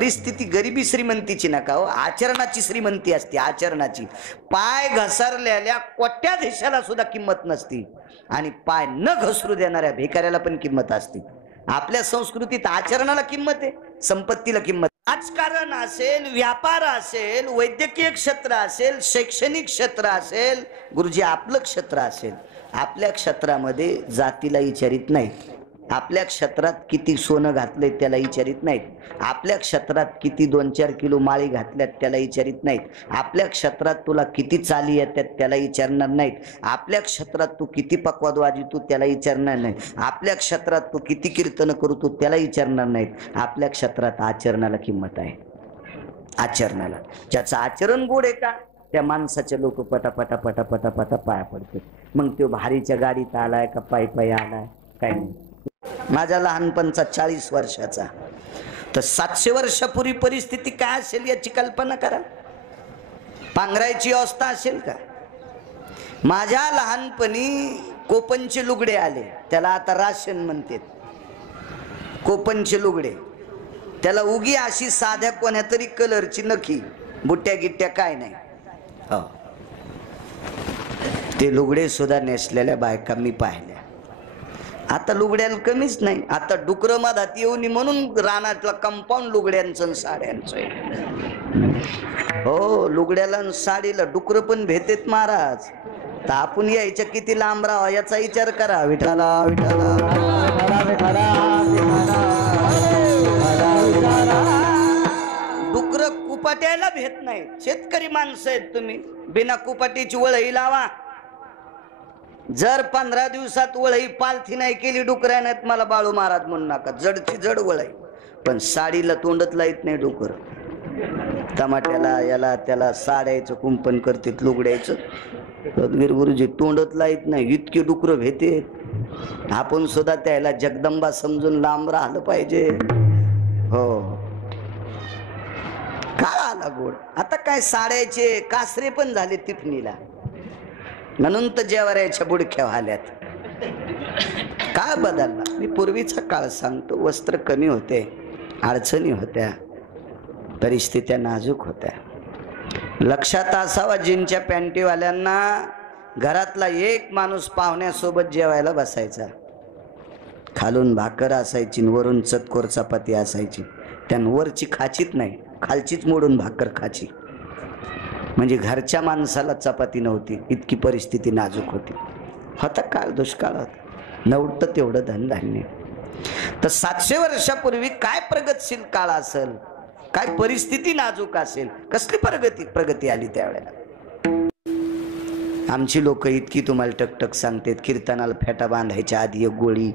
परिस्थिती गरिबी श्रीमंतीची नका हो, आचरणाची श्रीमंती असते, आचरणाची. पाय घसरलेल्या कोट्याधीशाला सुद्धा किंमत नसती आणि पाय न घसरू देणाऱ्या भिकाऱ्याला पण किंमत असते. आपल्या संस्कृतीत आचरणाला किंमत आहे, संपत्तीला किंमत. राजकारण असेल, व्यापार असेल, वैद्यकीय क्षेत्र असेल, शैक्षणिक क्षेत्र असेल, गुरुजी आपलं क्षेत्र असेल, आपल्या क्षेत्रामध्ये जातीला विचारित नाही. आपल्या क्षेत्रात किती सोनं घातलंय त्याला विचारित नाहीत. आपल्या क्षेत्रात किती 2-4 किलो माळी घातल्यात त्याला विचारित नाहीत. आपल्या क्षेत्रात तुला किती चाली येतात त्याला विचारणार नाहीत. आपल्या क्षेत्रात तू किती पक्वाद वाजवतो त्याला विचारणार नाही. आपल्या क्षेत्रात तू किती कीर्तन करतो त्याला विचारणार नाहीत. आपल्या क्षेत्रात आचरणाला किंमत आहे. आचरणाला, ज्याचं आचरण गोड आहे का त्या माणसाचे लोक पटापटा पटापटा पटा पाया पडतात. मग तो भारीच्या गाडीत आलाय का पायी पायी आलाय काय नाही. माझ्या लहानपणचा 40 वर्षाचा तर 700 वर्षापूर्वी परिस्थिती काय असेल याची कल्पना करा. पांघरायची अवस्था असेल का. माझ्या लहानपणी कोपनचे लुगडे आले, त्याला आता राशन म्हणतात. कोपनचे लुगडे, त्याला उगी अशी साध्या कोण्या तरी कलरची नखी, बुट्ट्या गिट्ट्या काय नाही. हो, ते लुगडे सुद्धा नेसलेल्या बायका मी पाहिल्या. आता लुगड्याला कमीच नाही. आता डुकर मधात येऊन म्हणून रानातला कंपाऊंड लुगड्यांचं साड्यांचं. हो, लुगड्याला साडीला डुकर पण भेटेत महाराज. तर आपण यायच्या किती लांब राहावा याचा विचार करा. विठाला विठाला डुकर कुपाट्याला भेट नाही. शेतकरी माणसं आहेत तुम्ही, बिना कुपाटीची वळही लावा. जर 15 दिवसात वळही पालथी नाही केली डुकराने मला बाळू महाराज म्हणू नका. जडची जड वळही, पण साडीला तोंडत लाईत नाही डुकर. टमाट्याला याला त्याला साड्याचं कुंपण करते, लुगड्याचं. गुरुजी तोंडत लाईत नाही, इतके डुकर भेटे. आपण सुद्धा त्याला जगदंबा समजून लांब राहिलं पाहिजे. हो, काय आला गोड. आता काय साड्याचे कासरे पण झाले टिफणीला, म्हणून तर जेवाऱ्याच्या बुडक्या व्हाल्यात. काय बदलला. मी पूर्वीचा काळ सांगतो. वस्त्र कमी होते, अडचणी होत्या, परिस्थित्या नाजूक होत्या. लक्षात असावा, जीनच्या पॅन्टीवाल्यांना घरातला एक माणूस पाहुण्यासोबत जेवायला बसायचा. खालून भाकर असायची, वरून चतकोर चपाती असायची. त्यांवरची खाचीत नाही, खालचीच मोडून भाकर खाची. म्हणजे घरच्या माणसाला चपाती नव्हती, इतकी परिस्थिती नाजूक होती. होता काळ, दुष्काळ होता, नव्हतं तेवढं धनधान्य. तर 700 वर्षापूर्वी काय प्रगतशील काळ असेल, काय परिस्थिती नाजूक असेल, कसली प्रगती आली त्यावेळेला. आमची लोक इतकी तुम्हाला टकटक सांगतात. कीर्तनाला फेटा बांधायच्या आधी एक गोळी,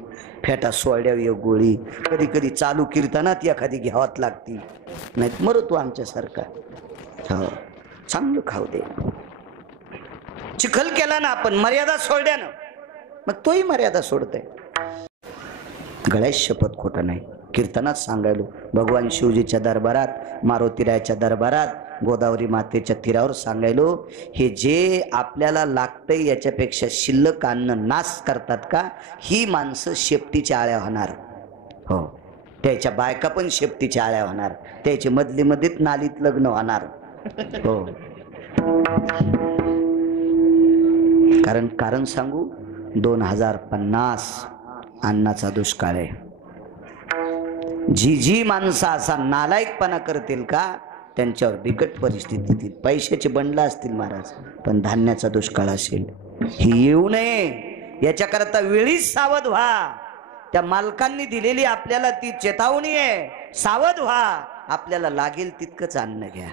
फेटा सोडल्यावर एक गोळी, कधी कधी चालू कीर्तनात एखादी घ्यावाच लागती, नाहीत मरतो आमच्यासारखा. हो, चांगलं खाऊ दे. चिखल केला ना आपण, मर्यादा सोडल्यानं, मग तोही मर्यादा सोडतोय. गळ्यात शपथ खोटं नाही. कीर्तनात सांगायलो, भगवान शिवजीच्या दरबारात, मारुतीरायाच्या दरबारात, गोदावरी मातेच्या तीरावर सांगायलो, हे जे आपल्याला लागतंय याच्यापेक्षा शिल्लक अन्न नाश करतात का, ही माणसं शेपटीच्या आळ्या होणार. हो, त्याच्या बायका पण शेपटीच्या आळ्या होणार, त्याची मधली मधीत नालीत लग्न होणार. हो, कारण सांगू, 2050 अन्नाचा दुष्काळ आहे. जी माणसं असा नालायकपणा करतील का त्यांच्यावर बिकट परिस्थिती येतील. पैशाचे बंडला असतील महाराज, पण धान्याचा दुष्काळ असेल. ही येऊ नये याच्याकरता वेळीच सावध व्हा. त्या मालकांनी दिलेली आपल्याला ती चेतावणी आहे, सावध व्हा. आपल्याला लागेल तितकंच अन्न घ्या,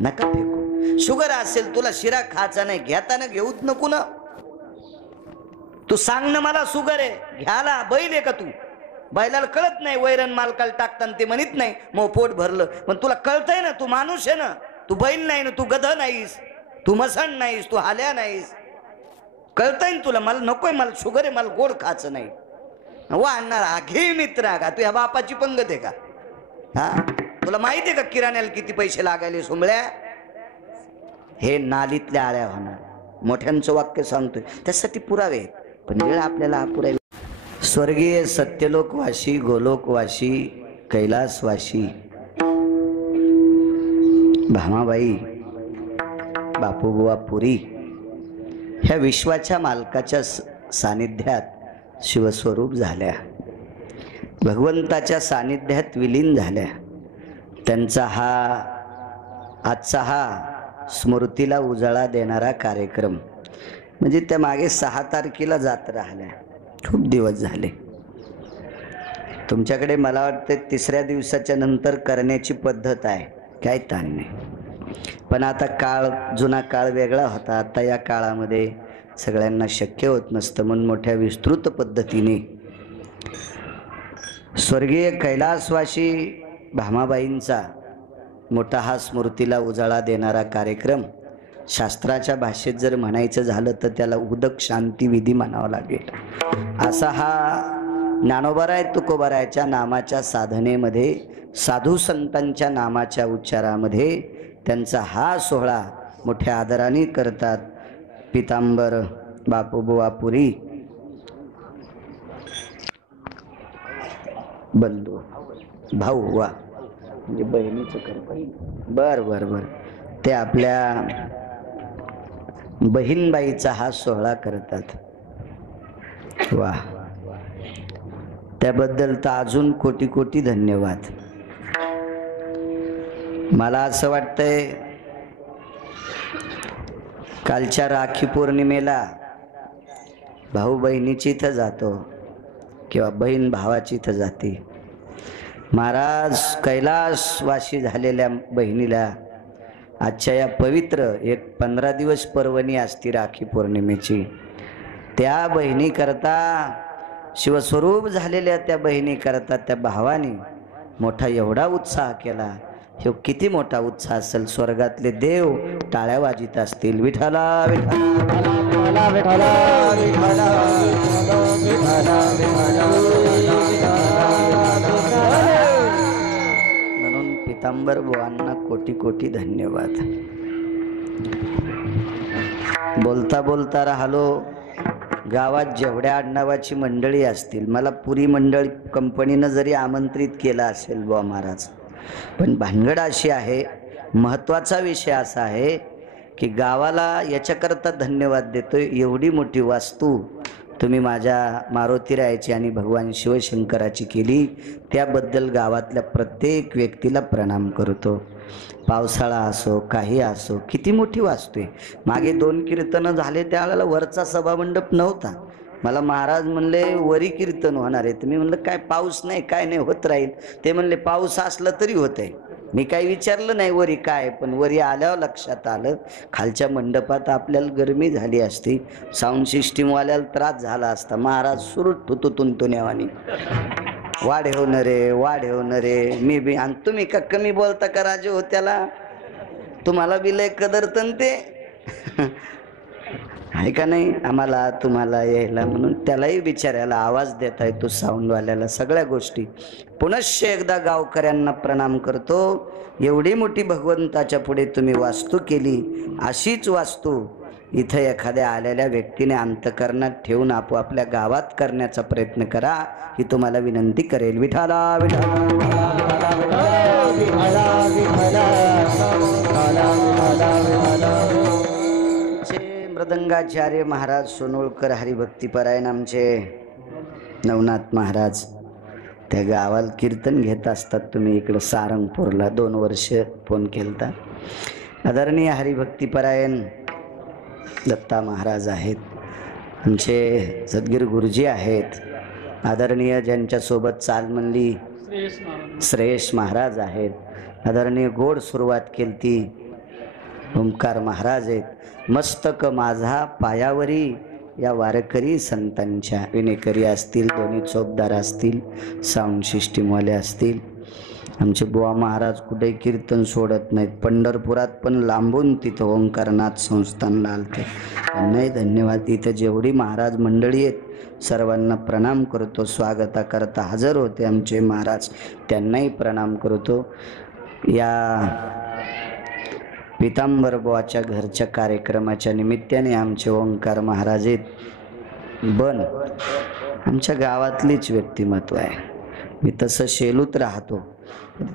नका फेकू. शुगर असेल, तुला शिरा खायचा नाही, घेताना घेऊच नको ना. तू सांग ना मला शुगर आहे, घ्याला. बैल आहे का तू? बैलाला कळत नाही वैरण मालकाला टाकताना ते म्हणत नाही मग पोट भरलं. पण तुला कळतंय ना, तू माणूस आहे ना, तू बैल नाही ना, तू गध नाहीस, तू मसण नाहीस, तू हाल्या नाहीस. कळतंय ना तुला, मला नकोय, मला शुगर आहे, मला गोड खायचं नाही. वा आणणार घे मित्रा का, तू ह्या बापाची पंगत आहे का? हा, तुला माहिती आहे का किराण्याला किती पैसे लागायले सोंबळ्या? हे नालीतल्या आळ्या होणार. मोठ्यांचं वाक्य सांगतोय, त्यासाठी पुरावे, पण वेळ आपल्याला अपुरावे. स्वर्गीय सत्यलोकवासी, गोलोकवासी, कैलासवासी भामाबाई बापूबुवा पुरी ह्या विश्वाच्या मालकाच्या सानिध्यात शिवस्वरूप झाल्या, भगवंताच्या सानिध्यात विलीन झाल्या. त्यांचा आजचा हा स्मृतीला उजाळा देणारा कार्यक्रम म्हणजे त्या मागे 6 तारखेला जात राहिल्या. खूप दिवस झाले. तुमच्याकडे मला वाटते 3ऱ्या दिवसाच्या नंतर करण्याची पद्धत आहे, काय ताण नाही. पण आता जुना काळ वेगळा होता. आता या काळामध्ये सगळ्यांना शक्य होत नसतं, म्हणून मोठ्या विस्तृत पद्धतीने स्वर्गीय कैलासवासी भामाबाईंचा मोठा हा स्मृतीला उजाळा देणारा कार्यक्रम, शास्त्राच्या भाषेत जर म्हणायचं झालं तर त्याला उदक शांती विधी म्हणावं लागेल. असा हा ज्ञानोबाराय तुकोबारायच्या नामाच्या साधनेमध्ये, साधू संतांच्या नामाच्या उच्चारामध्ये त्यांचा हा सोहळा मोठ्या आदराने करतात पितांबर बापूबुवा पुरी बंधू भाऊ. वा म्हणजे बहिणीचं करतात. बर ते आपल्या बहीणबाईचा हा सोहळा करतात. वा, त्याबद्दल तर अजून कोटी कोटी धन्यवाद. मला असं वाटतंय कालच्या राखी पौर्णिमेला भाऊ बहिणीची इथं जातो किंवा बहीण भावाची इथं जाते. महाराज कैलासवासी झालेल्या बहिणीला आजच्या या पवित्र एक 15 दिवस पर्वणी असती राखी पौर्णिमेची, त्या बहिणी करता, शिवस्वरूप झालेल्या त्या बहिणी करता त्या भावाने मोठा एवढा उत्साह केला. हे किती मोठा उत्साह असेल. स्वर्गातले देव टाळ्या वाजित असतील. विठ्ठला विठ्ठला विठ्ठला विठ्ठला म्हणून पितांबर बुवांना कोटी कोटी धन्यवाद. बोलता बोलता राहिलो. गावात जेवढ्या आडनावाची मंडळी असतील, मला पुरी मंडळ कंपनीनं जरी आमंत्रित केलं असेल बुवा महाराज, पण भानगड अशी आहे, महत्त्वाचा विषय असा आहे की गावाला याच्याकरता धन्यवाद देतोय. एवढी मोठी वास्तू तुम्ही माझ्या मारुतीरायाची आणि भगवान शिवशंकराची केली, त्याबद्दल गावातल्या प्रत्येक व्यक्तीला प्रणाम करतो. पावसाळा असो काही असो, किती मोठी वास्तू आहे. मागे 2 कीर्तनं झाले, त्यावेळेला वरचा सभामंडप नव्हता. मला महाराज म्हणले वरी कीर्तन होणार आहे. मी म्हणलं काय पाऊस नाही, काय नाही, होत राहील. ते म्हणले पाऊस असला तरी होतंय. मी काही विचारलं नाही वरी काय, पण वरी आल्यावर लक्षात आलं खालच्या मंडपात आपल्याला गरमी झाली असती, साऊंड सिस्टीमवाल्याला त्रास झाला असता. महाराज सुरूच तुंतुण्यावानी, वाढेवण रे मी बी. आणि तुम्ही का कमी बोलता का राजे हो, त्याला तुम्हाला बी लय कदरतन ते आहे का नाही, आम्हाला तुम्हाला यायला. म्हणून त्यालाही बिचाऱ्याला आवाज देता येतो, साऊंडवाल्याला, सगळ्या गोष्टी. पुनश्च एकदा गावकऱ्यांना प्रणाम करतो. एवढी मोठी भगवंताच्या पुढे तुम्ही वास्तू केली, अशीच वास्तू इथं एखाद्या आलेल्या व्यक्तीने अंतकरणात ठेवून आपोआपल्या गावात करण्याचा प्रयत्न करा, ही तुम्हाला विनंती करेल. विठ्ठला मृदंगाचार्य महाराज सोनोळकर हरिभक्तीपरायण आमचे नवनाथ महाराज त्या गावाला कीर्तन घेत असतात. तुम्ही इकडं सारंगपूरला 2 वर्ष फोन केलता. आदरणीय हरिभक्तीपरायण दत्ता महाराज आहेत, आमचे सद्गुरू गुरुजी आहेत. आदरणीय ज्यांच्यासोबत चाल म्हणली श्रेयश महाराज आहेत. आदरणीय गोड सुरुवात केली ती ओंकार महाराज आहेत. मस्तक माझा पायावरी या वारकरी संतांच्या, विनेकरी असतील, दोन्ही चोपदार असतील, साऊंड सिस्टीमवाले असतील. आमचे बुवा महाराज कुठे कीर्तन सोडत नाहीत. पंढरपुरात पण लांबून तिथं ओंकारनाथ संस्थानला आलते, त्यांनाही धन्यवाद. इथं जेवढी महाराज मंडळी आहेत सर्वांना प्रणाम करतो. स्वागता करता हजर होते आमचे महाराज, त्यांनाही प्रणाम करतो. या पितांबर बुवाच्या घरच्या कार्यक्रमाच्या निमित्ताने आमचे ओंकार महाराज बन आमच्या गावातलीच व्यक्तिमत्व आहे. मी तसं शेलूत राहतो,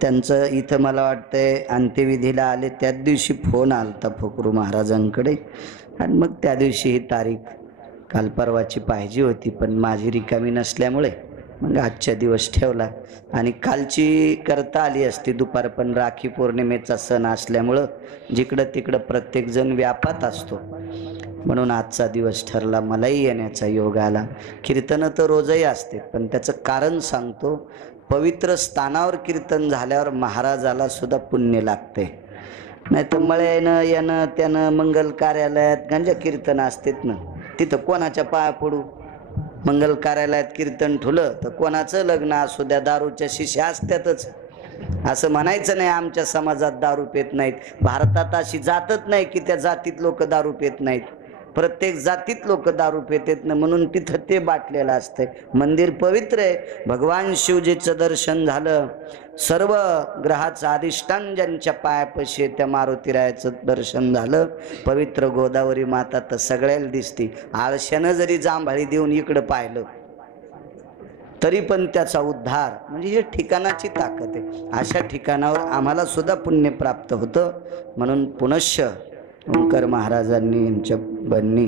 त्यांचं इथं मला वाटतंय अंत्यविधीला आले त्याच दिवशी फोन आलता फकरू महाराजांकडे, आणि मग त्या दिवशी ही तारीख काल परवाची पाहिजे होती, पण माझी रिकामी नसल्यामुळे मग आजच्या दिवस ठेवला. आणि कालची करता आली असती दुपार, पण राखी पौर्णिमेचा सण असल्यामुळं जिकडं तिकडं प्रत्येकजण व्यापात असतो, म्हणून आजचा दिवस ठरला. मलाही येण्याचा योग आला. कीर्तनं तर रोजही असते, पण त्याचं कारण सांगतो. पवित्र स्थानावर कीर्तन झाल्यावर महाराजाला सुद्धा पुण्य लागते. नाही तर मळ्यानं यानं त्यानं मंगल कार्यालयात गांजा कीर्तन असतेत ना, तिथं कोणाच्या पाया पडू. मंगल कार्यालयात कीर्तन ठुलं तर कोणाचं लग्न असू द्या, दारूच्या शिश्या असतातच. असं म्हणायचं नाही आमच्या समाजात दारू पेत नाहीत. भारतात अशी जातच नाही की त्या जातीत लोक दारू पेत नाहीत. प्रत्येक जातीत लोक दारू पेतेत ना, म्हणून तिथं ते बाटलेलं असतंय. मंदिर पवित्र आहे. भगवान शिवजीचं दर्शन झालं. सर्व ग्रहाचं अधिष्ठान ज्यांच्या पायापाशी त्या मारुतीरायाचं दर्शन झालं. पवित्र गोदावरी माता तर सगळ्याला दिसती. आळशानं जरी जांभळी देऊन इकडं पाहिलं तरी पण त्याचा उद्धार. म्हणजे हे ठिकाणाची ताकद आहे. अशा ठिकाणावर आम्हाला सुद्धा पुण्य प्राप्त होतं. म्हणून पुनश्च ओंकार महाराजांनी यांच्या बन्नी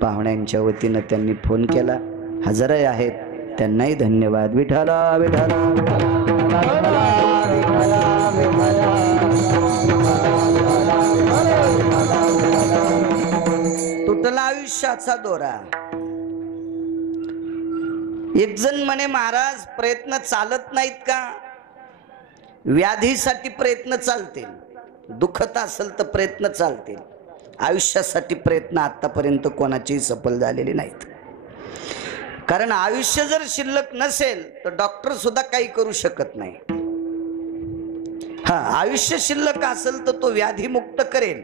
पाहुण्यांच्या वतीनं त्यांनी फोन केला. हजरही आहेत, त्यांनाही धन्यवाद. विठाला विठाला तुटला आयुष्याचा दोरा. एक जण म्हणे महाराज प्रयत्न चालत नाहीत का? व्याधीसाठी प्रयत्न चालतील, दुखत असेल तर प्रयत्न चालतील. आयुष्यासाठी प्रयत्न आतापर्यंत कोणाचेही सफल झालेले नाहीत. कारण आयुष्य जर शिल्लक नसेल तर डॉक्टर सुद्धा काही करू शकत नाही. आयुष्य शिल्लक असेल तर तो व्याधीमुक्त करेल,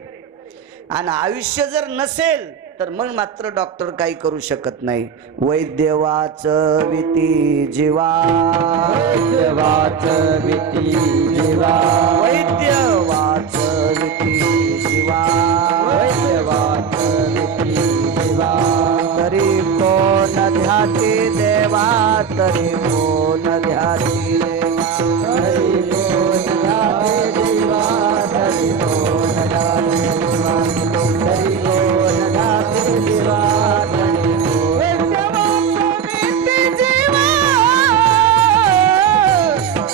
आणि आयुष्य जर नसेल तर मग मात्र डॉक्टर काही करू शकत नाही. वैद्य वाचविती जीवा, वैद्य वाचविती जीवा, वैद्य वाचविती जीवा, वैद्य वाचविती जीवा. तरी कोण ध्याती देवा, तरी कोण ध्याती देवा, तरी कोण ध्याती देवा, तरी कोण ध्याती देवा, तरी कोण ध्याती देवा, तरी वैद्य वाचविती जीवा,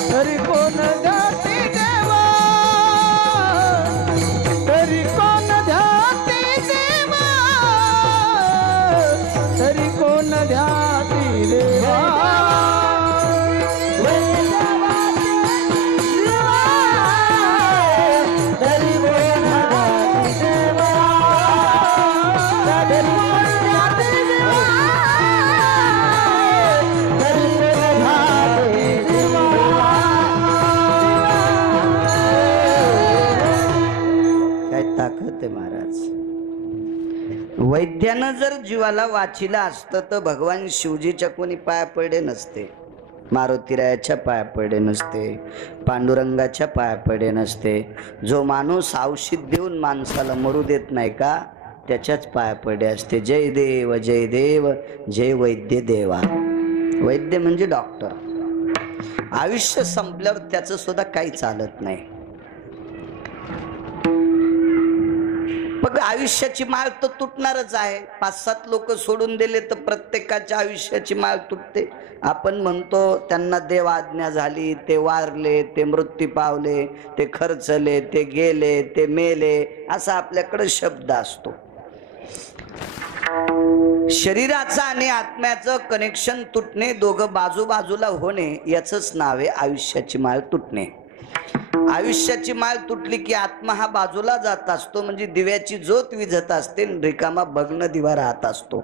तरी कोण ध्याती देवा, तरी कोण ध्याती देवा, तरी कोण ध्याती देवा. वैद्यानं जर जीवाला वाचिला असतं तर भगवान शिवजीच्या कोणी पाया पडले नसते, मारुतीरायाच्या पाया पडले नसते, पांडुरंगाच्या पाया पडले नसते. जो माणूस औषध देऊन माणसाला मरू देत नाही का, त्याच्याच पाया पडले असते. जय देव जय देव जय वैद्य देवा. वैद्य म्हणजे डॉक्टर. आयुष्य संपल्यावर त्याचं सुद्धा काही चालत नाही. मग आयुष्याची माळ तर तुटणारच आहे. 5-7 लोक सोडून दिले तर प्रत्येकाच्या आयुष्याची माळ तुटते. आपण म्हणतो त्यांना देव आज्ञा झाली, ते वारले, ते मृत्यू पावले, ते खर्चले, ते गेले, ते मेले, असा आपल्याकडे शब्द असतो. शरीराचं आणि आत्म्याचं कनेक्शन तुटणे, दोघं बाजूबाजूला होणे, याचंच नाव आहे आयुष्याची माळ तुटणे. आयुष्याची माळ तुटली की आत्मा हा बाजूला जात असतो. म्हणजे दिव्याची ज्योत विझत असते, रिकामा भग्न दिवा राहत असतो.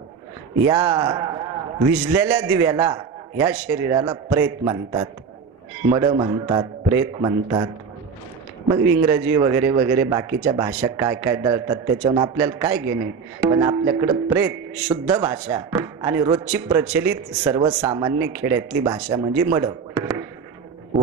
या विझलेल्या दिव्याला, या शरीराला प्रेत म्हणतात, मड म्हणतात, प्रेत म्हणतात. मग इंग्रजी वगैरे वगैरे बाकीच्या भाषा काय काय दळतात त्याच्यावरून आपल्याला काय घेणे. पण आपल्याकडं प्रेत शुद्ध भाषा आणि रोजची प्रचलित सर्वसामान्य खेड्यातली भाषा म्हणजे मड.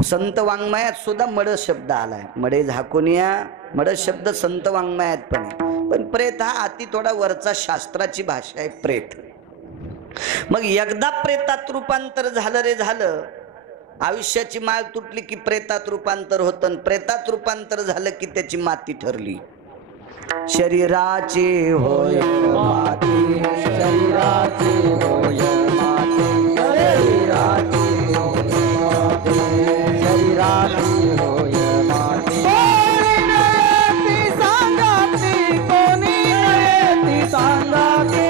संत वाङ्मयात सुद्धा मड शब्द आलाय. मडे झाकुनिया, मड शब्द संत वाङ्मयात पण आहे. पण प्रेत हा अति थोडा वरचा शास्त्राची भाषा आहे प्रेत. मग एकदा प्रेतात रूपांतर झालं रे झालं आयुष्याची माळ तुटली की प्रेतात रूपांतर होतं, प्रेतात रूपांतर झालं की त्याची माती ठरली. शरीराची होय माती, शरीराची होय माती, शरीराची होय माती, शरीराची होय माती. कोणी सांगाती, कोणी ती सांगाती,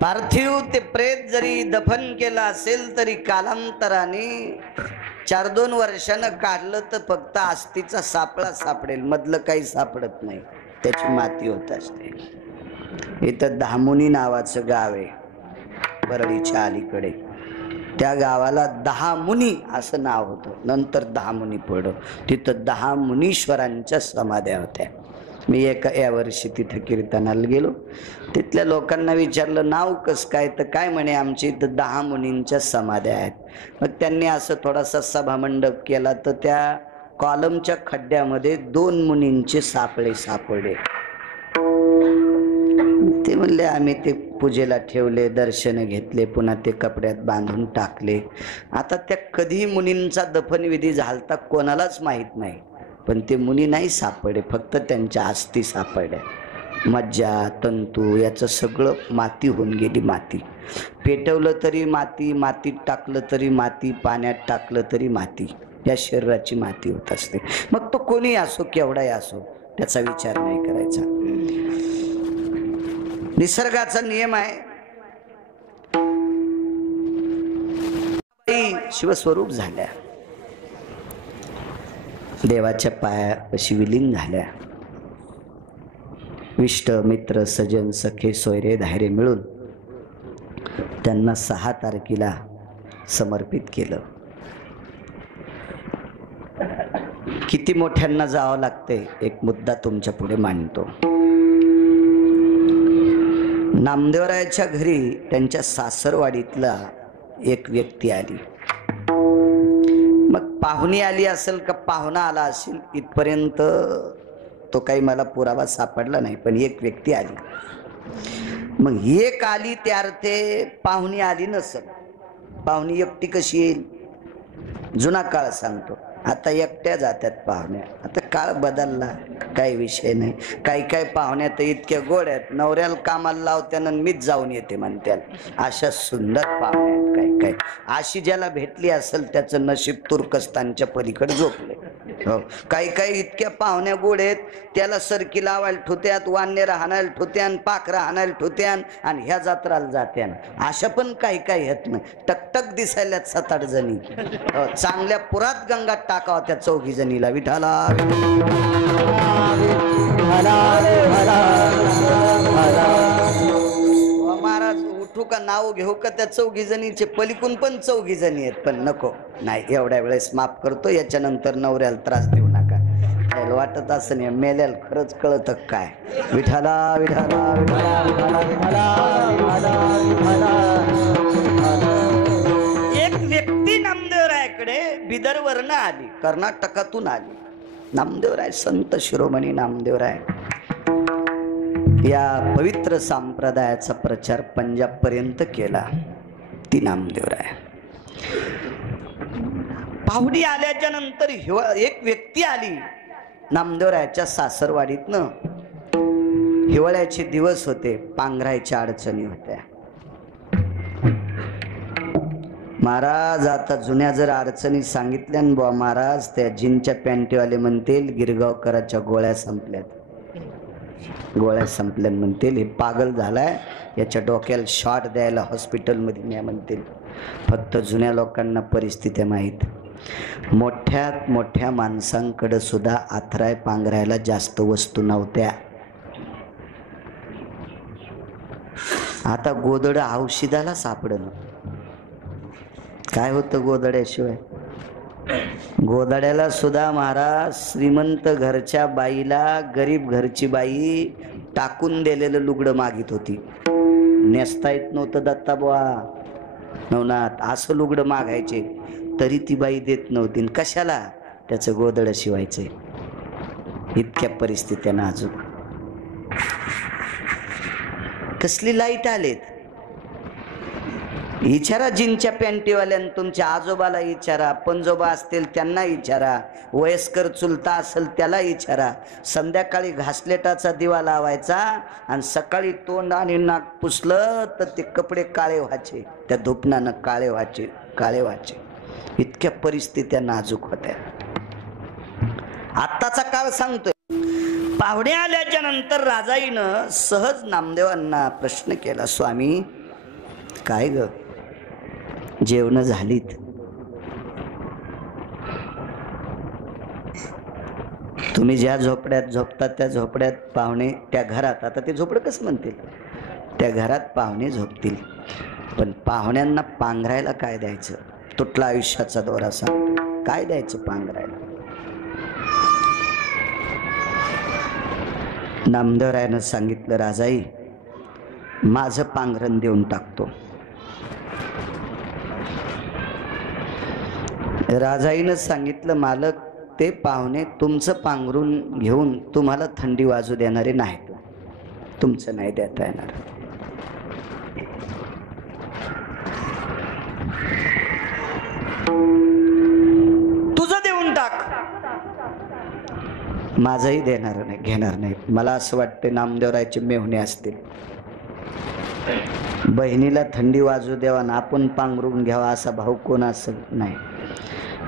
पार्थिव ते प्रेत जरी दफन केलं असेल तरी कालांतराने 4-2 वर्षानं काढलं तर फक्त अस्थिचा सापळा सापडेल, मधलं काही सापडत नाही, त्याची माती होत असते. इथं धामुनी नावाचं गाव आहे परळीच्या अलीकडे. त्या गावाला 10 मुनी असं नाव होतं, नंतर 10 मुनी पडलं. तिथं 10 मुनीश्वरांच्या समाध्या होत्या. मी या वर्षी तिथे कीर्तनाला गेलो. तिथल्या लोकांना विचारलं नाव कसं काय, तर काय म्हणे आमची इथं 10 मुनींच्या समाध्या आहेत. मग त्यांनी असं थोडासा सभामंडप केला तर त्या कॉलमच्या खड्ड्यामध्ये 2 मुनींचे सापळे सापडले. ते म्हणले आम्ही ते पूजेला ठेवले, दर्शन घेतले, पुन्हा ते कपड्यात बांधून टाकले. आता त्या कधी मुनींचा दफनविधी झालता कोणालाच माहीत नाही, पण ते मुनी नाही सापडले, फक्त त्यांच्या अस्थी सापडल्या. मज्जा तंतू याचं सगळं माती होऊन गेली. माती पेटवलं तरी माती, मातीत टाकलं तरी माती, पाण्यात टाकलं तरी माती. या शरीराची माती होत असते. मग तो कोणी असो, केवढाही असो, त्याचा विचार नाही करायचा. निसर्गाचा नियम आहे. शिवस्वरूप झाल्या, देवाच्या पायापाशी विलीन झाल्या. इष्ट मित्र सजन सखे सोयरे धायरे मिळून त्यांना 6 तारखेला समर्पित केलं. किती मोठ्यांना जावं लागते एक मुद्दा तुमच्या पुढे मांडतो. नामदेवरायाच्या घरी त्यांच्या सासरवाडीतला एक व्यक्ती आली. मग पाहुणी आली असेल का पाहुणा आला असेल इथपर्यंत तो काही मला पुरावा सापडला नाही, पण एक व्यक्ती आली. मग एक आली त्या अर्थे पाहुणी आली नसेल. पाहुणी एकटी कशी येईल? जुना काळ सांगतो, आता एकट्या जात्यात पाहुण्या. आता काळ बदलला, काही विषय नाही. काही पाहुण्या तर इतक्या गोड आहेत, नवऱ्याला कामाला लावत्यानं मीच जाऊन येते म्हणत्याल. अशा सुंदर पाहुण्या आहेत काही. अशी ज्याला भेटली असेल त्याचं नशीब तुर्कस्तानच्या पलीकडे झोपले. हो, काही इतक्या पाहुण्या गोड आहेत, त्याला सरकी लावायला ठुत्यात, वान्य राहणायला ठुत्यान, पाखरा हाणायला ठुत्यान आणि ह्या जत्राला जात्यान. अशा पण काही येत नाही. टकटक दिसायल्यात 7-8 जणी. चांगल्या पुरात गंगात टाकावं त्या 4 जणीला. विठाला महाराज उठू का नाव घेऊ का त्या 4 जणीचे? पलीकून पण 4 जणी आहेत, पण नको, नाही एवढ्या वेळेस माफ करतो. याच्यानंतर नवऱ्याला त्रास देऊ नका. त्याला वाटत असं नाही मेल्याला खरंच कळत काय. विठाला विठाला एक व्यक्ती नामदेवरायाकडे बिदरवरनं आली, कर्नाटकातून आली. नामदेवराय संत शिरोमणी नामदेवराय या पवित्र संप्रदायाचा प्रचार पंजाब पर्यंत केला. ती नामदेवराय पाहुणी आल्याच्या नंतर एक व्यक्ती आली नामदेवरायाच्या सासरवाडीतनं. हिवाळ्याचे दिवस होते, पांघरायच्या अडचणी होत्या. महाराज आता जुन्या जर अडचणी सांगितल्या न बुवा महाराज, त्या जीनच्या पॅन्टीवाले म्हणतील गिरगावकराच्या गोळ्या संपल्यात. गोळ्या संपल्या म्हणतील हे पागल झालाय, याच्या डोक्याला शॉट द्यायला हॉस्पिटलमध्ये न्या म्हणतील. फक्त जुन्या लोकांना परिस्थिती माहीत. मोठ्यात मोठ्या माणसांकडे सुद्धा आथराय पांघरायला जास्त वस्तू नव्हत्या. आता गोदड औषधाला सापडणं. काय होतं गोदड्याशिवाय? गोदड्याला सुद्धा महाराज श्रीमंत घरच्या बाईला गरीब घरची बाई टाकून दिलेलं लुगडं मागित होती. नेसता येत नव्हतं दत्ताबुवा नवनाथ, असं लुगडं मागायचे तरी ती बाई देत नव्हती. कशाला? त्याचं गोदड शिवायचंय. इतक्या परिस्थित्या नाजूक. कसली लाईट आलेत. विचारा जिनच्या पॅन्टीवाल्यानं, तुमच्या आजोबाला विचारा, पंजोबा असतील त्यांना विचारा, वयस्कर चुलता असेल त्याला विचारा. संध्याकाळी घासलेटाचा दिवा लावायचा आणि सकाळी तोंड आणि नाक पुसलं तर ते कपडे काळे व्हायचे, त्या धुपणानं काळे व्हायचे. इतक्या परिस्थित्या नाजूक होत्या. आत्ताचा काळ सांगतोय. पाहुणे आल्याच्या नंतर राजाईनं सहज नामदेवांना प्रश्न केला, स्वामी काय ग जेवण झालीत? तुम्ही ज्या झोपड्यात झोपता त्या झोपड्यात पाहुणे, त्या घरात, आता ते झोपडं कसं म्हणतील, त्या घरात पाहुणे झोपतील. पण पाहुण्यांना पांघरायला काय द्यायचं? तुटला आयुष्याचा दोरा सांग, काय द्यायचं पांघरायला? नामदेवरायानं सांगितलं, राजाई माझं पांघरण देऊन टाकतो. राजाईनं सांगितलं, मालक ते पाहुणे तुमचं पांघरून घेऊन तुम्हाला थंडी वाजू देणारे नाहीत, तुमचं नाही देता येणार. तुझं देऊन टाक, माझंही देणार नाही, घेणार नाही. मला असं वाटतं नामदेवरायचे मेहुणे असतील. बहिणीला थंडी वाजू द्यावा ना आपण पांघरून घ्यावा असा भाऊ कोण असं नाही.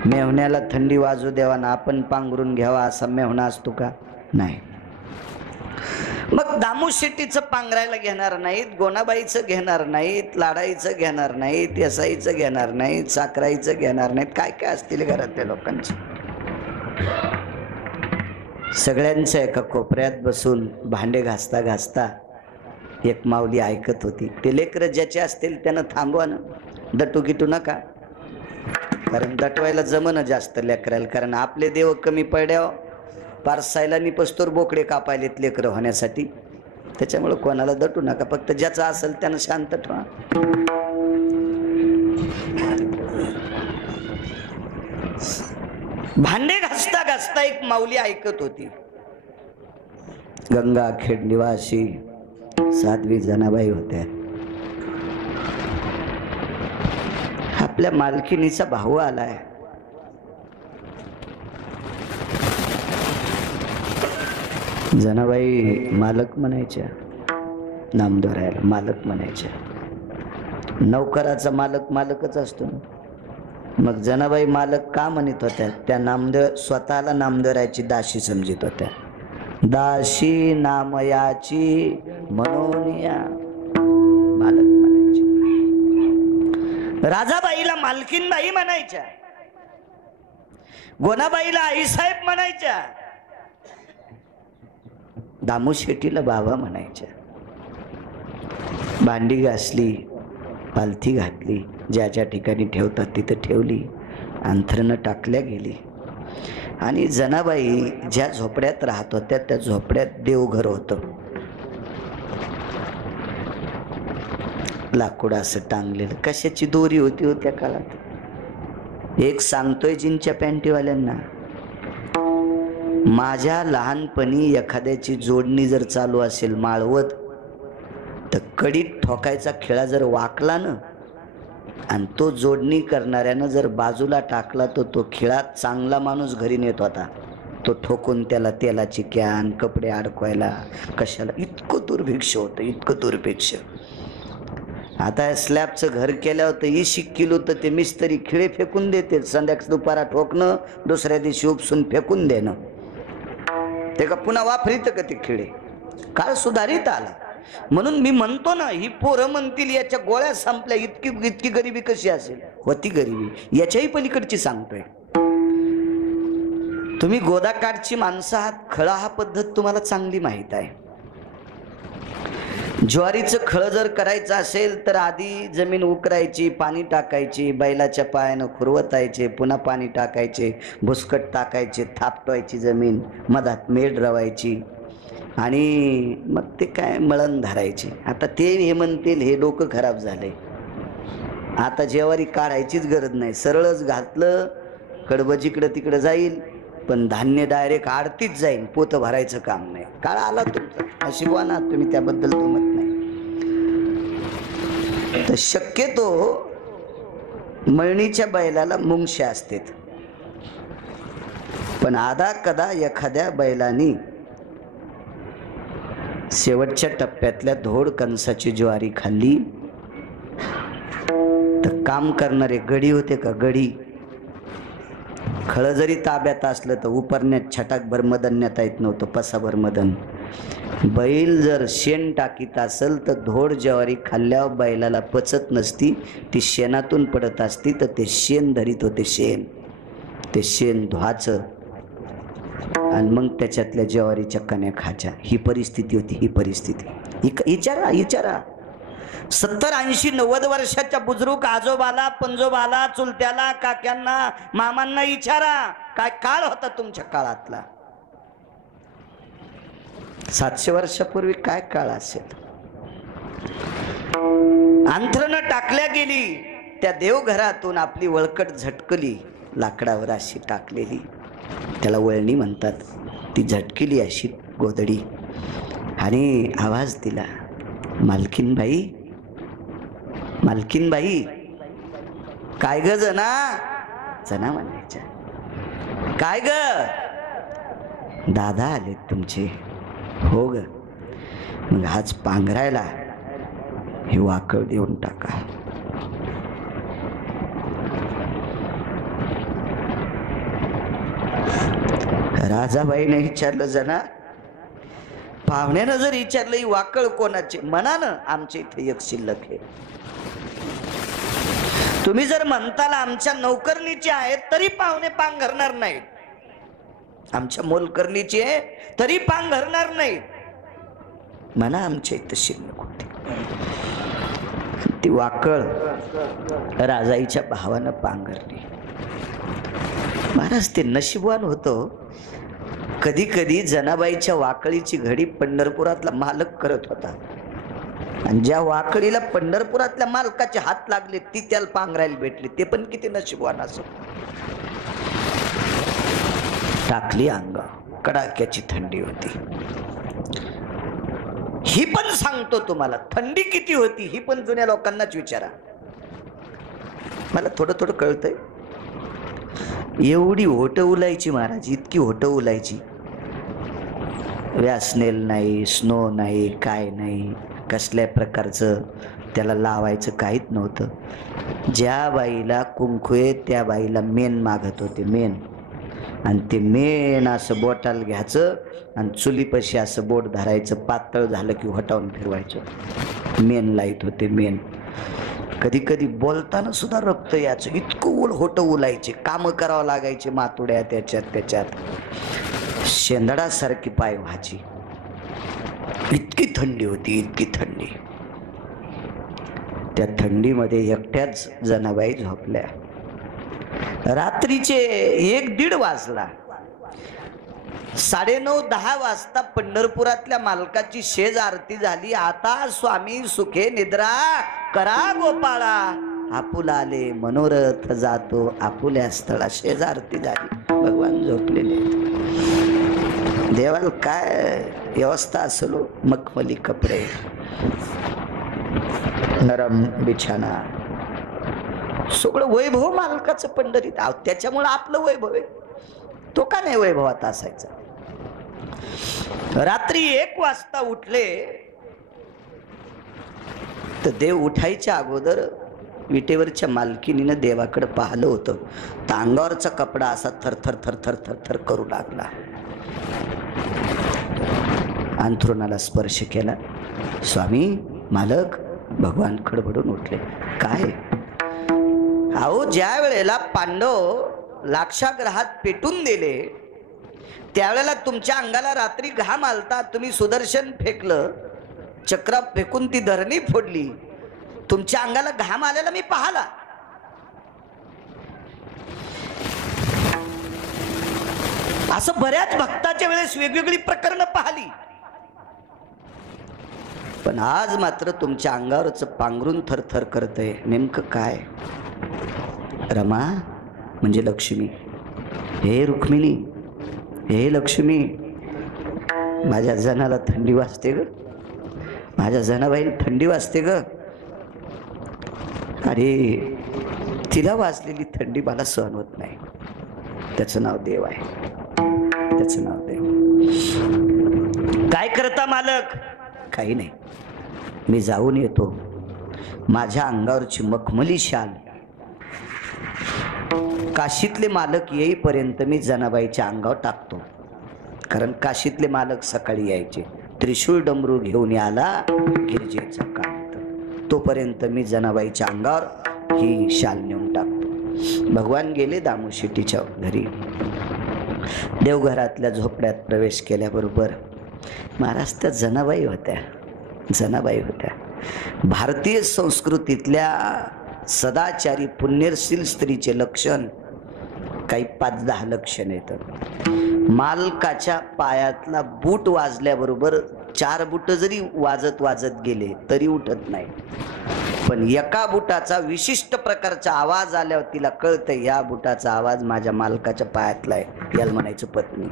मेहुण्याला थंडी वाजू द्यावा ना आपण पांघरून घ्यावा असा मेहुणा असतो का? नाही. मग दामू शेट्टीचं पांघरायला घेणार नाहीत, गोनाबाईचं घेणार नाहीत, लाडाईचं घेणार नाहीत, यसाईचं घेणार नाहीत, साखराईचं घेणार नाहीत. काय काय असतील घरातल्या लोकांचे. सगळ्यांच्या एका कोपऱ्यात बसून भांडे घासता घासता एक माऊली ऐकत होती. ते लेकरं ज्याचे असतील त्यानं थांबवा ना, दटू गिटू नका. कारण दटवायला जमणं जास्त लेकरायला. कारण आपले देव कमी पडल्यावर पार सायला निपस्तोर बोकडे कापायलेत लेकरं होण्यासाठी. त्याच्यामुळे कोणाला दटू नका, फक्त ज्याचं असेल त्यानं शांत ठेवा. भांडे घासता घासता एक माऊली ऐकत होती. गंगाखेड निवासी साध्वी जनाबाई होत्या. आपल्या मालकिनीचा भाऊ आलाय. जनाबाई मालक म्हणायच्या, नामदेवरायाला मालक म्हणायच्या. नौकराचा मालक मालकच असतो ना. मग जनाबाई मालक का म्हणत होत्या? त्या नामदेव स्वतःला नामदेवरायाची दासी समजित होत्या. दासी नामयाची म्हणून या मालक म्हणायची. राजाबाईला मालकीनबाई म्हणायच्या, गोनाबाईला आईसाहेब म्हणायच्या, दामू शेट्टीला बाबा म्हणायच्या. भांडी घासली, पालथी घातली, ज्या ज्या ठिकाणी ठेवतात तिथं ठेवली, अंथरणं टाकल्या गेली. आणि जनाबाई ज्या झोपड्यात राहत होत्या त्या झोपड्यात देवघर होतं. लाकूड असं टांगलेलं, कशाची दोरी होती हो त्या काळात. एक सांगतोय जिनच्या पॅन्टीवाल्यांना, माझ्या लहानपणी एखाद्याची जोडणी जर चालू असेल माळवत, तर कडीत ठोकायचा खिळा जर वाकला ना आणि तो जोडणी करणाऱ्यानं जर बाजूला टाकला तर तो खिळा चांगला माणूस घरी नेत होता. तो ठोकून त्याला तेलाची कॅन, कपडे अडकवायला कशाला. इतकं दुर्भिक्ष होतं, इतकं दुर्भिक्ष. आता स्लॅबचं घर केल्यावर तर 20 किलो तर ते मिस्त्री खिळे फेकून देते. संध्याकाळ दुपारा ठोकणं, दुसऱ्या दिवशी उपसून फेकून देणं. ते का पुन्हा वापरीत का ते खिळे? काळ सुधारित आला. म्हणून मी म्हणतो ना, ही पोरं म्हणतील याच्या गोळ्या संपल्या, इतकी इतकी गरिबी कशी असेल, होती गरिबी. याच्याही पलीकडची सांगतोय. तुम्ही गोदाकाठची माणसं आहात, खळा हा पद्धत तुम्हाला चांगली माहीत आहे. ज्वारीचं खळं जर करायचं असेल तर आधी जमीन उकरायची, पाणी टाकायची, बैलाच्या पायानं खुरवतायचे, पुन्हा पाणी टाकायचे, भुसकट टाकायचे, थापटवायची जमीन, मधात मेढ रवायची आणि मग ते काय मळण धरायचे. आता ते हे म्हणतील हे डोकं खराब झालंय, आता ज्वारी काढायचीच गरज नाही, सरळच घातलं कडबं जिकडं तिकडं जाईल, पण धान्य डायरेक्ट आडतीच जाईल, पोत भरायचं काम नाही. काळ आला तुमचा, नशिबाना, तुम्ही त्याबद्दल दुमत नाही. तर शक्यतो मळणीच्या बैलाला मुंगशे असतात, पण आधा कदा एखाद्या बैलानी शेवटच्या टप्प्यातल्या धोड कणसाची ज्वारी खाल्ली तर काम करणारे गडी होते का, गडी, खळं जरी ताब्यात असलं तर उपरण्यात छटाकभर मदन नेता येत नव्हतं, पसाभर मदन. बैल जर शेण टाकीत असेल तर धोड ज्वारी खाल्ल्यावर बैलाला पचत नसती, ती शेणातून पडत असती, तर ते शेण धरीत होते, शेण, ते शेण धुवाचं आणि मग त्याच्यातल्या ज्वारीच्या कण्या खायच्या. ही परिस्थिती होती, ही परिस्थिती. विचारा विचारा, 70, 80, 90 वर्षाच्या बुजुर्ग आजोबाला, पंजोबाला, चुलत्याला, काक्यांना, मामांना विचारा, काय काळ होता तुमच्या काळातला. 700 वर्षापूर्वी काय काळ असेल. अंथरणं टाकल्या गेली, त्या देवघरातून आपली वळकट झटकली, लाकडावर अशी टाकलेली, त्याला वळणी म्हणतात, ती झटकिली अशी गोधडी, आणि आवाज दिला, मालकीनबाई, मालकीनबाई. काय ग जना, जना म्हणायच्या, काय ग, दादा आलेत तुमचे. हो ग. मग हाच पांघरायला हे वाकळ देऊन टाका. राजाबाईने विचारलं, जना, पाहुण्यानं जर विचारलं ही वाकळ कोणाची, मनानं आमच्या इथे एक शिल्लक आहे. तुम्ही जर म्हणताल आमच्या नौकरनीची आहे तरी पाहुणे पांघरणार नाहीत, आमच्या मोलकर्णीची आहे तरी पांघरणार नाहीत, म्हणा आमच्या इथं शिल्लक होती. ती वाकळ राजाईच्या भावानं पांघरली. महाराज ते नशीबवान होतो. कधी कधी जनाबाईच्या वाकळीची घडी पंढरपुरातला मालक करत होता, आणि ज्या वाकळीला पंढरपुरातल्या मालकाचे हात लागले ती त्याला पांघरायला भेटली, ते पण किती नशीबवान असो. टाकली अंग, कडाक्याची थंडी होती. ही पण सांगतो तुम्हाला, थंडी किती होती ही पण जुन्या लोकांनाच विचारा, मला थोडं थोडं कळतंय. एवढी होट उलायची महाराज, इतकी होट उलायची, व्यासनेल नाही, स्नो नाही, काय नाही, कसल्या प्रकारचं त्याला लावायचं काहीच नव्हतं. ज्या बाईला कुंकू आहे त्या बाईला मेन मागत होते, मेन, आणि ते मेन असं बोटाला घ्यायचं आणि चुलीपाशी असं बोट धरायचं, पातळ झालं की हटावून फिरवायचं, मेन लाईत होते, मेन. कधी कधी बोलताना सुद्धा रक्त यायचं, इतकं होट उलायचे, कामं करावं लागायचे, मातुड्या त्याच्यात शेंदडासारखी पाय व्हायची, इतकी थंडी होती, इतकी थंडी. त्या थंडीमध्ये एकट्याच जनाबाई झोपल्या. रात्रीचे 1-1:30 वाजला. 9:30, 10 वाजता पंढरपुरातल्या मालकाची शेज आरती झाली. आता स्वामी सुखे निद्रा करा गोपाळा, आपुला आले मनोरथ जातो आपुल्या स्थळा. शेज आरती झाली, भगवान झोपलेले. देवाला काय व्यवस्था असलो, मखमली कपडे, नरम बिछाना, सगळं वैभव मालकाचं पंढरीत. त्याच्यामुळे आपलं वैभव आहे, तो का नाही वैभवात असायचा. रात्री 1 वाजता उठले तर देव उठायच्या अगोदर विटेवरच्या मालकिनीनं देवाकडे पाहिलं होतं, तर अंगावरचा कपडा असा थरथर थरथर थरथर करू लागला. अंथरुणाला स्पर्श केला. स्वामी, मालक. भगवान खडबडून उठले. काय? अहो, ज्या वेळेला पांडव लाक्षाग्रहात पेटून दिले त्यावेळेला तुमच्या अंगाला रात्री घाम आलता, तुम्ही सुदर्शन फेकलं, चक्र फेकून ती धरणी फोडली, तुमच्या अंगाला घाम आलेला मी पाहिला. असं बऱ्याच भक्ताच्या वेळेस वेगवेगळी प्रकरणं पाहिली, पण आज मात्र तुमच्या अंगावरच पांघरून थरथर करतंय. नेमकं काय? रमा म्हणजे लक्ष्मी. हे रुक्मिणी, हे लक्ष्मी, माझ्या जनाला थंडी वाजते ग, माझ्या जनाबाईला थंडी वाजते ग. अरे, तिला वाजलेली थंडी मला सहन होत नाही. त्याचं नाव देव आहे, त्याचं नाव देव. काय करता मालक? काही नाही, मी जाऊन येतो. माझ्या अंगावरची मखमली शाल काशीतले मालक येईपर्यंत मी जनाबाईच्या अंगावर टाकतो, कारण काशीतले मालक सकाळी यायचे. त्रिशूळ डमरू घेऊन याला गिरजेचा कांत, तोपर्यंत मी जनाबाईच्या अंगावर ही शाल नेऊन टाकतो. भगवान गेले दामोशीटीच्या घरी. देवघरातल्या झोपड्यात प्रवेश केल्याबरोबर महाराज त्या जनाबाई होत्या. जनाबाई होत्या. भारतीय संस्कृतीतल्या सदाचारी पुण्यशील स्त्रीचे लक्षण काही 5-10 लक्षण येतात. मालकाच्या पायातला बूट वाजल्याबरोबर 4 बूट जरी वाजत वाजत गेले तरी उठत नाही, पण एका बुटाचा विशिष्ट प्रकारचा आवाज आल्यावर तिला कळतं या बुटाचा आवाज माझ्या मालकाच्या पायातला आहे. याला म्हणायचं पत्नी.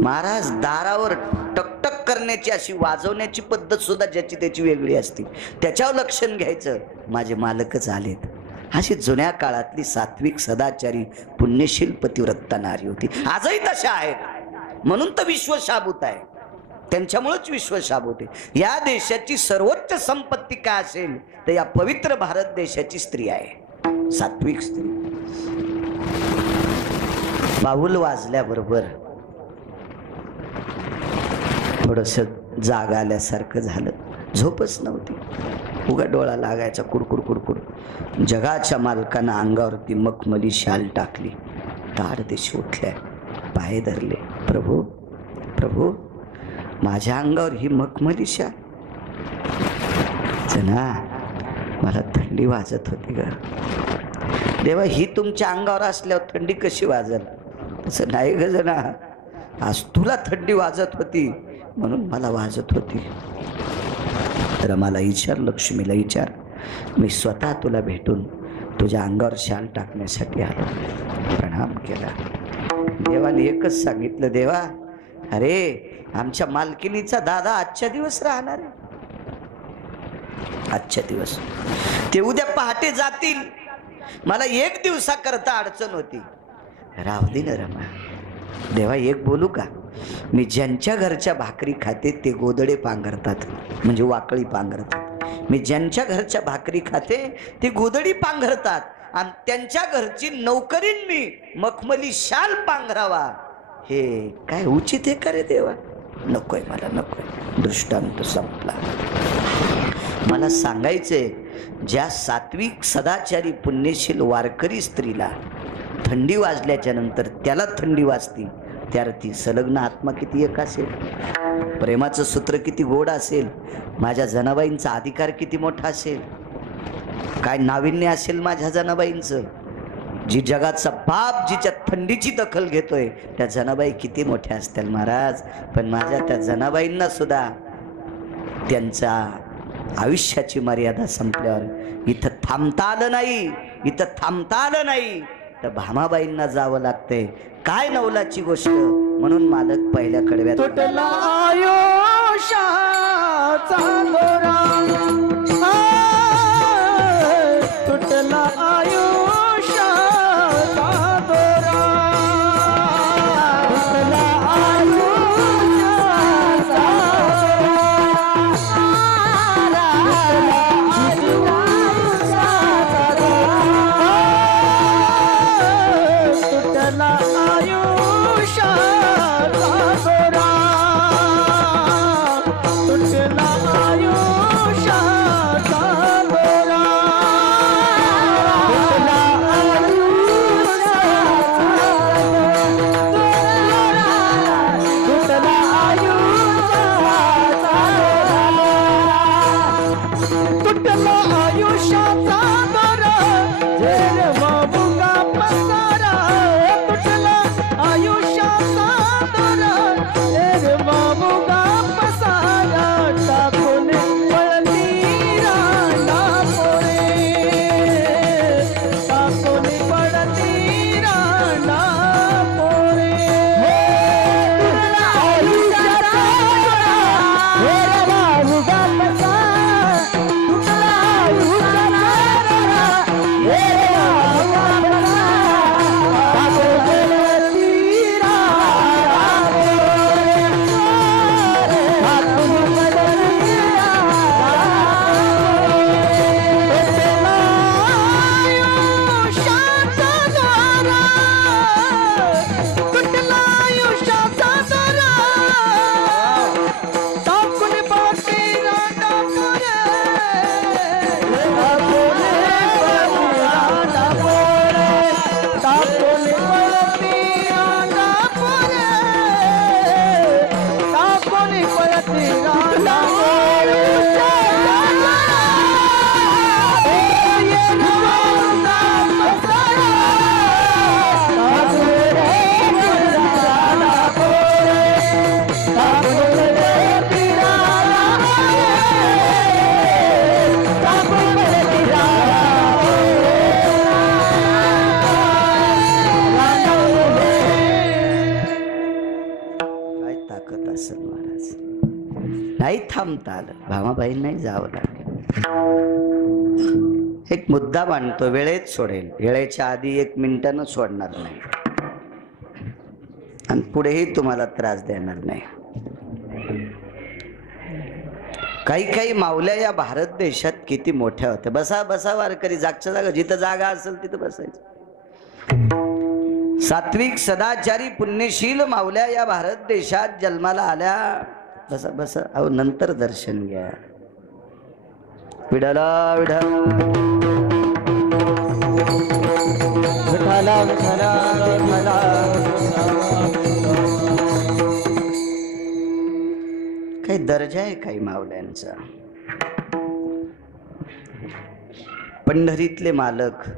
महाराज दारावर टकटक करण्याची, अशी वाजवण्याची पद्धत सुद्धा ज्याची त्याची वेगळी असते. त्याच्यावर लक्षण घ्यायचं, माझे मालकच आलेत. अशी जुन्या काळातली सात्विक सदाचारी पुण्यशील पतिव्रता नारी होती. आजही तशा आहेत, म्हणून तर विश्व शाबूत आहे. त्यांच्यामुळेच विश्व शाबूत आहे. या देशाची सर्वोच्च संपत्ती काय असेल तर या पवित्र भारत देशाची स्त्री आहे, सात्विक स्त्री. बाहुल वाजल्याबरोबर थोडस जाग आल्यासारखं झालं. झोपच नव्हती, उगा डोळा लागायचा कुडकुड कुडकुड. जगाच्या मालकानं अंगावरती मखमली शाल टाकली. ताडदेशी उठल्या, पाय धरले. प्रभू, प्रभू, माझ्या अंगावर ही मखमली शाल? जना, मला थंडी वाजत होती ग. देवा, ही तुमच्या अंगावर असल्यावर थंडी कशी वाजल? असं नाही ग जना, आज तुला थंडी वाजत होती म्हणून मला वाजत होती. तर मला विचार, लक्ष्मीला विचार, मी स्वतः तुला भेटून तुझ्या अंगावर शाल टाकण्यासाठी आलो. प्रणाम केला. देवाने एकच सांगितलं, देवा, अरे आमच्या मालकिनीचा दादा आजच्या दिवस राहणार आहे. आजच्या दिवस, ते उद्या पहाटे जातील. मला 1 दिवसाकरता अडचण होती. राहू दे ना रमा. देवा, एक बोलू का? मी ज्यांच्या घरच्या भाकरी खाते ते गोदडे पांघरतात, म्हणजे वाकळी पांघरतात. मी ज्यांच्या घरच्या भाकरी खाते ते गोदडी पांघरतात, आणि त्यांच्या घरची नौकरीन मी मखमली शाल पांघरावा. हे काय उचित आहे का रे देवा? नकोय, मला नकोय. दृष्टांत संपला. मला सांगायचंय, ज्या सात्विक सदाचारी पुण्यशील वारकरी स्त्रीला थंडी वाजल्याच्या नंतर त्याला थंडी वाजती, त्यावर ती संलग्न आत्मा किती एक असेल, प्रेमाचं सूत्र किती गोड असेल, माझ्या जनाबाईंचा अधिकार किती मोठा असेल, काय नाविन्य असेल माझ्या जनाबाईंचं. जी जगाचा बाप जिच्या थंडीची दखल घेतोय त्या जनाबाई किती मोठ्या असतील महाराज. पण माझ्या त्या जनाबाईंना सुद्धा त्यांचा आयुष्याची मर्यादा संपल्यावर इथं थांबता आलं नाही, इथं थांबता आलं नाही तर भामाबाईंना जावं लागतंय. काय नवलाची गोष्ट. म्हणून मालक पहिल्या कडव्यात तुटला आयुष्याचा दोरा, तुटला आयुष्याचा दोरा, तुटला आयुष्याचा तुटला आयुष्याचा दोरा. नाही थांबता आलं, भामाबाई नाही जावं लागलं. एक मुद्दा मांडतो, वेळेत सोडेल, वेळेच्या आधी 1 मिनिटानं सोडणार नाही आणि पुढेही तुम्हाला त्रास देणार नाही. काही माऊल्या या भारत देशात किती मोठ्या होत्या. बसा बसा वारकरी, जागच्या जागा, जिथं जागा असेल तिथं बसायचं. सात्विक सदाचारी पुण्यशील माऊल्या या भारत देशात जन्माला आल्या. बसा बसा, अहो नंतर दर्शन घ्या. विठला विठला विठला विठला विठला. काही दर्जा आहे काही माऊल्यांचा. पंढरीतले मालक,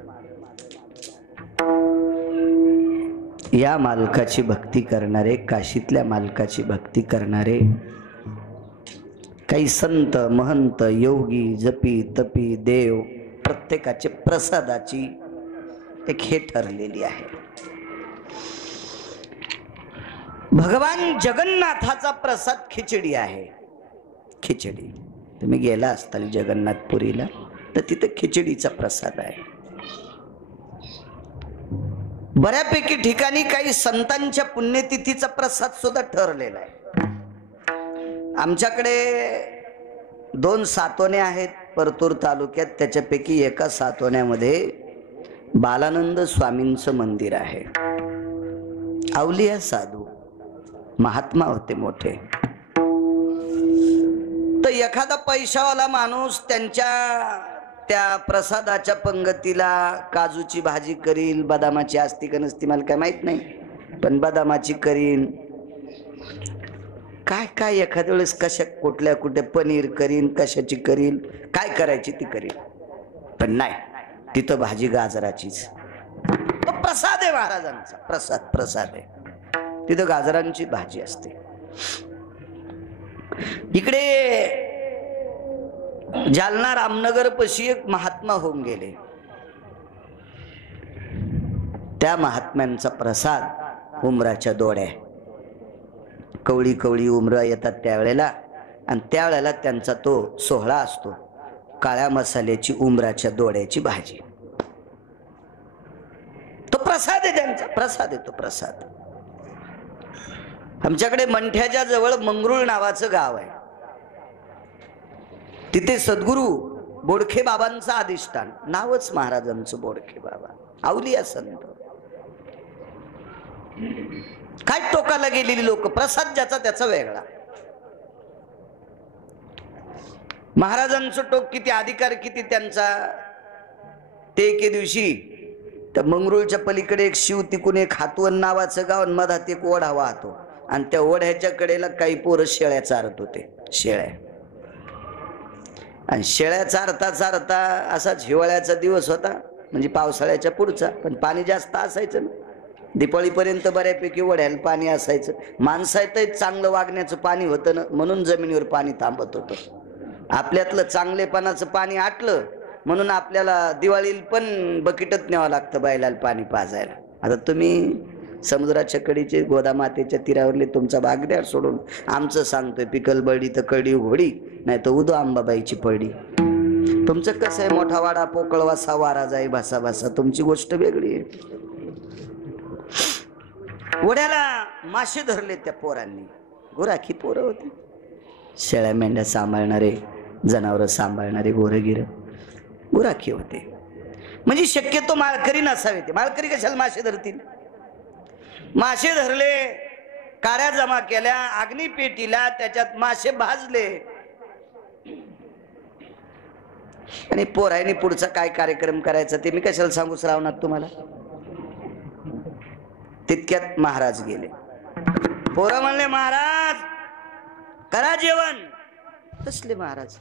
या मालकाची भक्ती करणारे, काशीतल्या मालकाची भक्ती करणारे काही संत महंत योगी जपी तपी देव, प्रत्येकाचे प्रसादाची एक हे ठरलेली आहे. भगवान जगन्नाथाचा प्रसाद खिचडी आहे. खिचडी तुम्ही गेला असताल जगन्नाथपुरीला तर तिथे खिचडीचा प्रसाद आहे. बऱ्यापैकी ठिकाणी काही संतांच्या पुण्यतिथीचा प्रसाद सुद्धा ठरलेला आहे. आमच्याकडे 2 सातोने आहेत परतूर तालुक्यात. त्याच्यापैकी एका सातोन्यामध्ये बालानंद स्वामींचं मंदिर आहे. अवलिया साधू महात्मा होते मोठे. तर एखादा पैशावाला माणूस त्यांच्या त्या प्रसादाच्या पंगतीला काजूची भाजी करील, बदामाची असती का नसती मला काय माहित नाही, पण बदामाची करीन, काय काय एखाद्या वेळेस कशा कुठल्या कुठे पनीर करीन, कशाची करील, काय करायची ती करील, पण नाही तिथं भाजी गाजराचीच. तो प्रसाद आहे महाराजांचा. प्रसाद आहे. तिथं गाजरांची भाजी असते. इकडे जालना रामनगर पशी एक महात्मा होऊन गेले. त्या महात्म्यांचा प्रसाद उमराच्या दोड्या. कवळी कवळी उमरा येतात त्यावेळेला, आणि त्यावेळेला त्यांचा तो सोहळा असतो. काळ्या मसाल्याची उमराच्या दोड्याची भाजी. तो प्रसाद आहे त्यांचा. प्रसाद आहे तो प्रसाद. आमच्याकडे मंठ्याच्या जवळ मंगरुळ नावाचं गाव आहे. तिथे सद्गुरू बोडखे बाबांचं अधिष्ठान. नावच महाराजांचं बोडखे बाबा. अवलिया संत. काय टोकाला गेलेली लोक. प्रसाद ज्याचा त्याचा वेगळा. महाराजांचं टोक किती, अधिकार किती त्यांचा. ते एके दिवशी त्या मंगरुळच्या पलीकडे एक शिव, तिकून एक हातवन नावाचं गाव, मधात एक ओढा वाहतो, आणि त्या ओढ्याच्या कडेला काही पोरं शेळ्या चारत होते. शेळ्या. आणि शेळ्या चारता चारता असाच हिवाळ्याचा दिवस होता, म्हणजे पावसाळ्याच्या पुढचा, पण पाणी जास्त असायचं ना. दिपाळीपर्यंत बऱ्यापैकी ओढ्याला पाणी असायचं. माणसातही चांगलं वागण्याचं पाणी होतं ना, म्हणून जमिनीवर पाणी थांबत होतं. आपल्यातलं चांगलेपणाचं पाणी आटलं म्हणून आपल्याला दिवाळीला पण बकेटच न्यावं लागतं बैलाला पाणी पाजायला. आता तुम्ही समुद्राच्या कडीचे गोदामातेच्या तीरावरले तुमचा बागद्यार सोडून आमचं सांगतोय पिकल बळडी तर कडी घोडी, नाही तर उदो आंबाबाईची पडडी. तुमचं कसं आहे, मोठा वाडा पोकळवासा वारा जाई भासा भासा. तुमची गोष्ट वेगळी आहे. ओढ्याला मासे धरले त्या पोरांनी. गुराखी पोरं होते. शेळ्या मेंढ्या सांभाळणारे, जनावर सांभाळणारे गोरगिर गुराखी होते. म्हणजे शक्यतो माळकरी नसावे. ते माळकरी कशाला मासे धरतील. मासे धरले, काड्या जमा केल्या, अग्नी पेटीला, त्याच्यात मासे भाजले, आणि पोरायनी पुढचा काय कार्यक्रम करायचा ते मी कशाला सांगू श्रावणात तुम्हाला. तितक्यात महाराज गेले. पोरं म्हणले महाराज करा जेवण. कसले महाराज.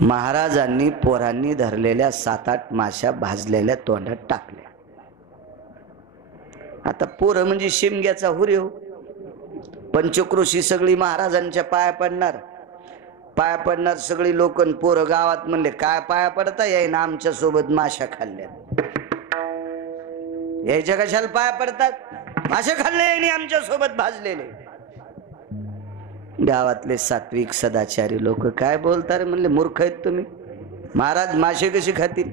महाराजांनी पोरांनी धरलेल्या 7-8 माश्या भाजलेल्या तोंडात टाकल्या. आता पोरं म्हणजे शिमग्याचा हुरेव. पंचक्रोशी सगळी महाराजांच्या पाया पडणार. पाया पडणार सगळी लोक. पोरं गावात म्हणले काय पाया पडता येईना, आमच्या सोबत माश्या खाल्ल्या. यायच्या कशाला पाया पडतात. मासे खाल्ले आणि आमच्या सोबत भाजलेले. गावातले सात्विक सदाचारी लोक काय बोलतात म्हणले, मूर्ख आहेत तुम्ही, महाराज मासे कशी खातील,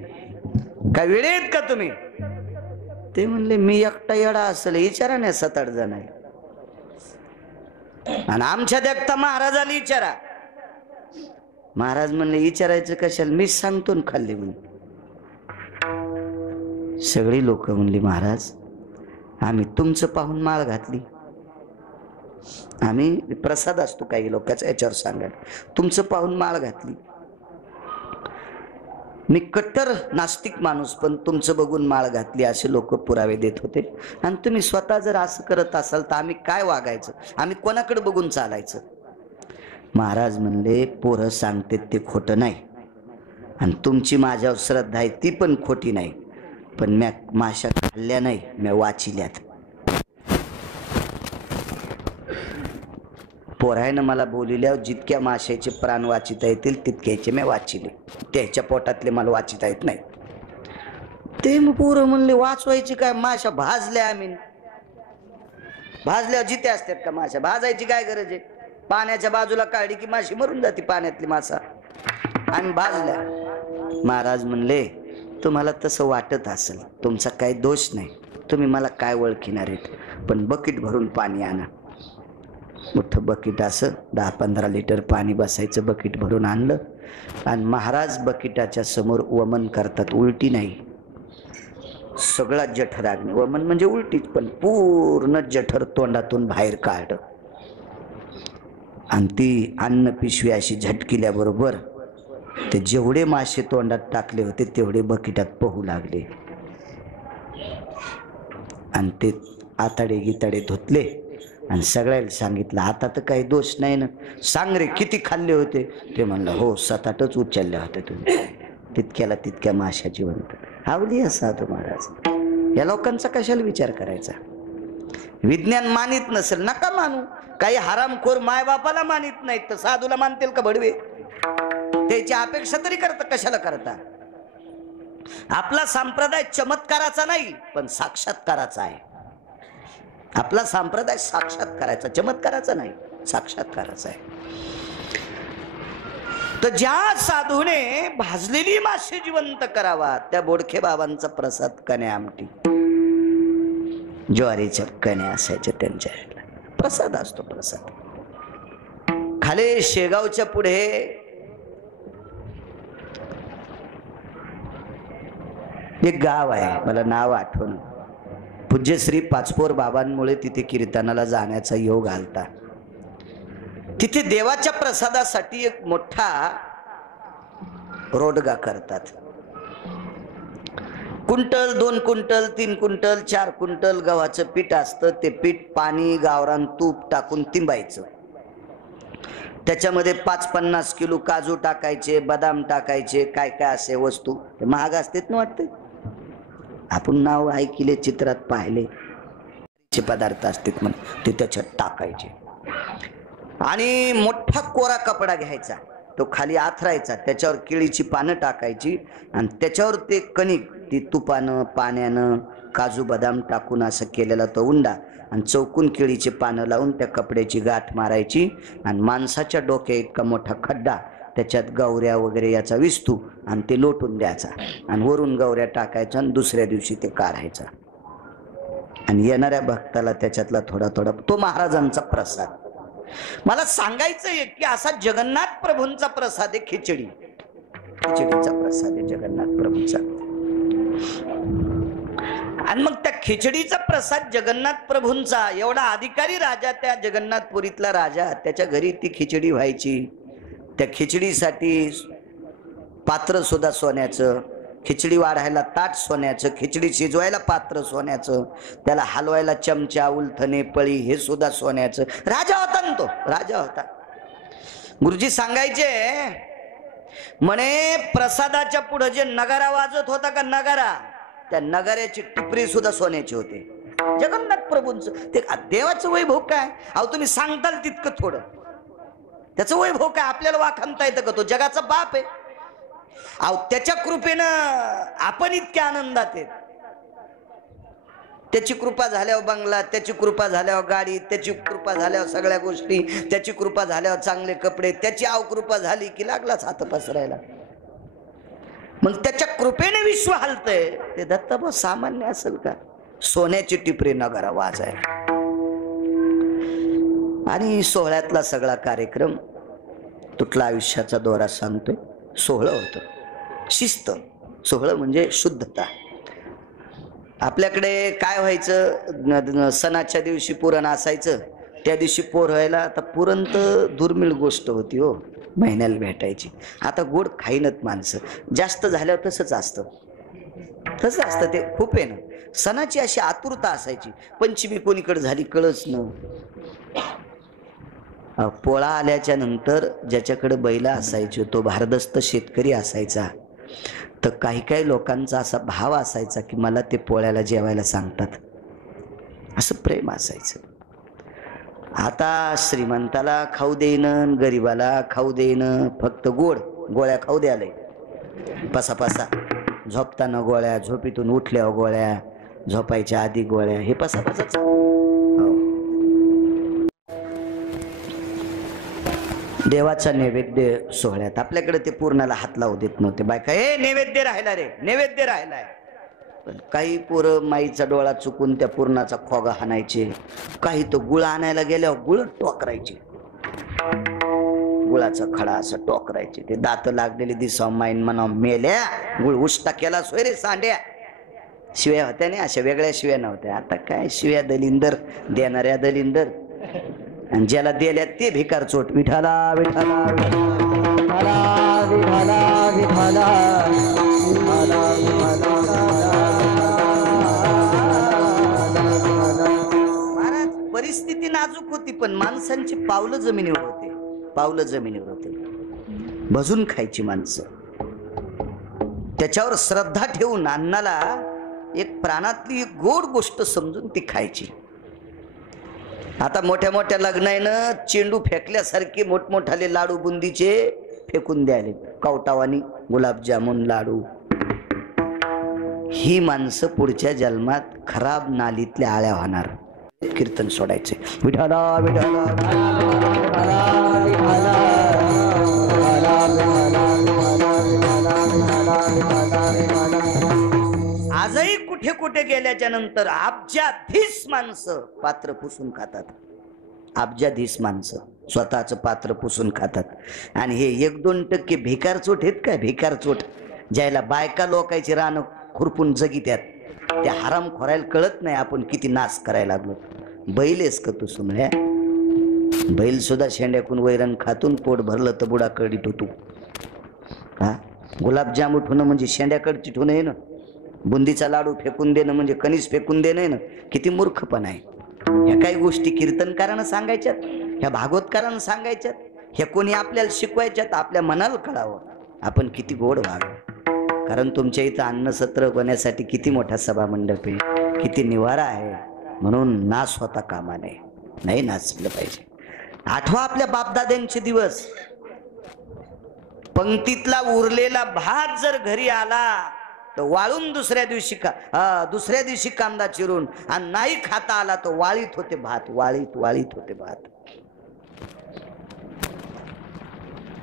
काय वेळे आहेत का तुम्ही? ते म्हणले मी एकटा येडा असेल विचारा नाही 7-8 जण आहे, आणि आमच्या देखता महाराजाला विचारा. महाराज म्हणले विचारायचं कशाला, मीच सांगतो ना खाल्ली म्हणून. सगळी लोक म्हणली महाराज आम्ही तुमचं पाहून माळ घातली, आम्ही प्रसाद असतो काही लोकांचा याच्यावर सांगायला, तुमचं पाहून माळ घातली. मी कट्टर नास्तिक माणूस पण तुमचं बघून माळ घातली असे लोक पुरावे देत होते. आणि तुम्ही स्वतः जर असं करत असाल तर आम्ही काय वागायचं, आम्ही कोणाकडे बघून चालायचं? महाराज म्हणले पोरं सांगते ते खोटं नाही, आणि तुमची माझ्यावर श्रद्धा आहे ती पण खोटी नाही, पण म्या माशा खाल्ल्या नाही, म्या वाचिल्यात. पोरायनं मला बोलिल्यावर जितक्या माशाचे प्राण वाचिता येतील तितक्याचे मी वाचिले, त्याच्या पोटातले मला वाचिता येत नाही. ते मग पोरं म्हणले वाचवायची काय, माशा भाजल्या आम्ही, भाजल्यावर जिते असतात का माशा, भाजायची काय गरज आहे? पाण्याच्या बाजूला काढली की माशी मरून जाते पाण्यातली मासा, आणि भाजल्या. महाराज म्हणले तुम्हाला तसं वाटत असेल, तुमचा काही दोष नाही, तुम्ही मला काय ओळखीणार आहेत, पण बकेट भरून पाणी आणा. मोठं बकेट असं 10-15 लिटर पाणी बसायचं, बकेट भरून आणलं, आणि महाराज बकेटाच्या समोर वमन करतात, उलटी नाही, सगळा जठर अग्नी, वमन म्हणजे उलटीच, पण पूर्ण जठर तोंडातून बाहेर काढलं, आणि ती अन्न पिशवी अशी झटकिल्याबरोबर ते जेवढे मासे तोंडात टाकले होते तेवढे बकेटात पोहू लागले, आणि ते आताडे गिताडे धुतले, आणि सगळ्याला सांगितलं आता तर काही दोष नाही ना, सांग रे किती खाल्ले होते? ते म्हणलं हो 7-8च उचलल्या होत्या तुम्ही, तितक्याला तितक्या माशा जिवंत. आवली असा तो महाराज. या लोकांचा कशाला विचार करायचा? विज्ञान मानित नसेल नका मानू, काही हरामखोर माय बापाला मानित नाहीत तर साधूला मानतील का भडवे? त्याची अपेक्षा तरी करता कशाला करता? आपला संप्रदाय चमत्काराचा नाही पण साक्षात्काराचा आहे. आपला संप्रदाय साक्षात्काराचा, चमत्काराचा नाही, साक्षात्काराचा आहे. तर ज्या साधूने भाजलेली मासे जिवंत करावा त्या बोडखे बाबांचा प्रसाद कण्या आमटी, ज्वारीच्या कण्या असायच्या त्यांच्या प्रसाद असतो. प्रसाद खाली शेगावच्या पुढे एक गाव आहे, मला नाव आठवण, पूज्य श्री पाचपोर बाबांमुळे तिथे कीर्तनाला जाण्याचा योग आलता. तिथे देवाच्या प्रसादासाठी एक मोठा रोडगा करतात. कुंटल, 2 कुंटल, 3 कुंटल, 4 कुंटल गव्हाचं पीठ असतं. ते पीठ पाणी, गावरान तूप टाकून तिंबायचं. त्याच्यामध्ये 5-50 किलो काजू टाकायचे, बदाम टाकायचे, काय काय असे वस्तू महाग असतात ना वाटते. आपण नाव ऐकले, चित्रात पाहिले पदार्थ असतात म्हणून ते त्याच्यात टाकायचे. आणि मोठा कोरा कपडा घ्यायचा, तो खाली आथरायचा, त्याच्यावर केळीची पानं टाकायची आणि त्याच्यावर ते कणिक, ती तुपानं पाण्यानं काजू बदाम टाकून असं केलेला तो उंडा, आणि चौकून केळीची पानं लावून त्या कपड्याची गाठ मारायची आणि माणसाच्या डोक्या इतका मोठा खड्डा, त्याच्यात गौऱ्या वगैरे याचा विस्तू आणि ते लोटून द्यायचा आणि वरून गौऱ्या टाकायचा आणि दुसऱ्या दिवशी ते काढायचा आणि येणाऱ्या भक्ताला त्याच्यातला थोडा थोडा, तो महाराजांचा प्रसाद. मला सांगायचं आहे की असा जगन्नाथ प्रभूंचा प्रसाद आहे खिचडी. खिचडीचा प्रसाद आहे जगन्नाथ प्रभूंचा. आणि मग त्या खिचडीचा प्रसाद जगन्नाथ प्रभूंचा, एवढा अधिकारी राजा, त्या जगन्नाथपुरीतला राजा, त्याच्या घरी ती खिचडी व्हायची. त्या खिचडीसाठी पात्र सुद्धा सोन्याचं, खिचडी वाढायला ताट सोन्याचं, खिचडी शिजवायला पात्र सोन्याचं, त्याला हलवायला चमचा, उलथणे, पळी हे सुद्धा सोन्याचं. राजा होता ना तो, राजा होता. गुरुजी सांगायचे म्हणे प्रसादाच्या पुढे जे नगारा वाजत होता का, नगारा, त्या नगाऱ्याची टिपरी सुद्धा सोन्याची होती. जगन्नाथ प्रभूंचं ते देवाचं वैभव काय, अहो तुम्ही सांगताल तितकं थोडं. त्याचं वैभव काय आपल्याला वाखाणता येतं का? तो जगाचा बाप आहे. अहो त्याच्या कृपेनं आपण इतक्या आनंदात आहेत. त्याची कृपा झाल्यावर बंगला, त्याची कृपा झाल्यावर गाडी, त्याची कृपा झाल्यावर सगळ्या गोष्टी, त्याची कृपा झाल्यावर चांगले कपडे, त्याची अवकृपा झाली की लागलाच हात पसरायला. मग त्याच्या कृपेने विश्व हलतंय. ते दत्तभाऊ सामान्य असेल का? सोन्याची टिपरी नगरा वाजायला. आणि सोहळ्यातला सगळा कार्यक्रम तुटला आयुष्याचा दोरा सांगतोय. सोहळं होतं, शिस्त. सोहळं म्हणजे शुद्धता. आपल्याकडे काय व्हायचं, सणाच्या दिवशी पुरण असायचं, त्या दिवशी पोर व्हायला. आता पुरण तर दुर्मिळ गोष्ट होती हो, महिन्याला भेटायची. आता गोड खाईनत माणसं, जास्त झाल्यावर तसंच असतं. तसं असतं ते, खूप आहे ना. सणाची अशी आतुरता असायची. पंचमी कोणीकडे झाली कळच न. पोळा आल्याच्या नंतर ज्याच्याकडे बैला असायची तो भारदस्त शेतकरी असायचा. तर काही काही लोकांचा असा भाव असायचा की मला ते पोळ्याला जेवायला सांगतात, असं प्रेम असायचं. आता श्रीमंताला खाऊ देईन, गरीबाला खाऊ देईन, फक्त गोड गोळ्या खाऊ द्यायला. पसापसा झोपताना गोळ्या, झोपेतून उठल्यावर गोळ्या, झोपायच्या आधी गोळ्या, हे पसापसाच. देवाचा नैवेद्य सोहळ्यात आपल्याकडे ते पूर्णाला हात लावू देत नव्हते. बायका हे नैवेद्य राहिला रे, नैवेद्य राहिलाय. पण काही पोरं माईचा डोळा चुकून त्या पूर्णाचा खोगा हाणायचे. काही तो गुळ आणायला गेल्यावर गुळ टोकरायचे, गुळाचा खडा असं टोकरायचे. ते दात लागलेले दिसाव माईन म्हणा मेल्या, गुळ उष्टा केला सोय रे सांड्या. शिव्या होत्या नाही, अशा वेगळ्या शिव्या नव्हत्या. आता काय शिव्या दलिंदर, देणाऱ्या दलिंदर, आणि ज्याला दिल्या ते भिकार चोट. विठाला विठाला विठाला विठाला विठाला. महाराज परिस्थिती नाजूक होती, पण माणसांची पावलं जमिनीवर होते, पावलं जमिनीवर होते. भजून खायची माणसं, त्याच्यावर श्रद्धा ठेवून अन्नाला एक प्राणातली गोड गोष्ट समजून ती खायची. आता मोठ्या मोठ्या लग्नानं चेंडू फेकल्यासारखे मोठमोठाले लाडू बुंदीचे फेकून द्यायले, कवटावानी गुलाबजामुन लाडू. ही माणसं पुढच्या जन्मात खराब नालीतल्या आळ्या होणार. कीर्तन सोडायचे. विठाला विठाला आजही कुठे कुठे गेल्याच्या नंतर अब्जाधीश माणसं पात्र पुसून खातात. अब्जाधीश माणसं स्वतःच पात्र पुसून खातात. आणि हे 1-2% भिकार चोट आहेत का, भिकार चोट, ज्याला बायका लोकायची रान खुरपून जगीत्यात, त्या हराम खोरायला कळत नाही आपण किती नाश करायला लागलो. बैल आहेस का तू सुनल्या? बैल सुद्धा शेंड्याकून वैरण खातून पोट भरलं तर बुडा कडीत होतो. हा, गुलाबजाम उठवणं म्हणजे शेंड्याकडची ठेवणं आहे ना. बुंदीचा लाडू फेकून देणं म्हणजे कणीस फेकून देणं ना. किती मूर्खपणा आहे. ह्या काही गोष्टी कीर्तनकारानं सांगायच्यात, ह्या भागवतकारानं सांगायच्यात, ह्या कोणी आपल्याला शिकवायच्यात. आपल्या मनाला कळावं आपण किती गोड व्हावं. कारण तुमच्या इथं अन्नसत्र होण्यासाठी किती मोठा सभामंडप आहे, किती निवारा आहे. म्हणून नाश होता कामा नये, नाही नाचलं पाहिजे. आठवा आपल्या बापदाद्यांचे दिवस. पंक्तीतला उरलेला भात जर घरी आला तर वाळून दुसऱ्या दिवशी कांदा चिरून, आणि नाही खाता आला तो वाळीत होते भात, वाळीत होते भात.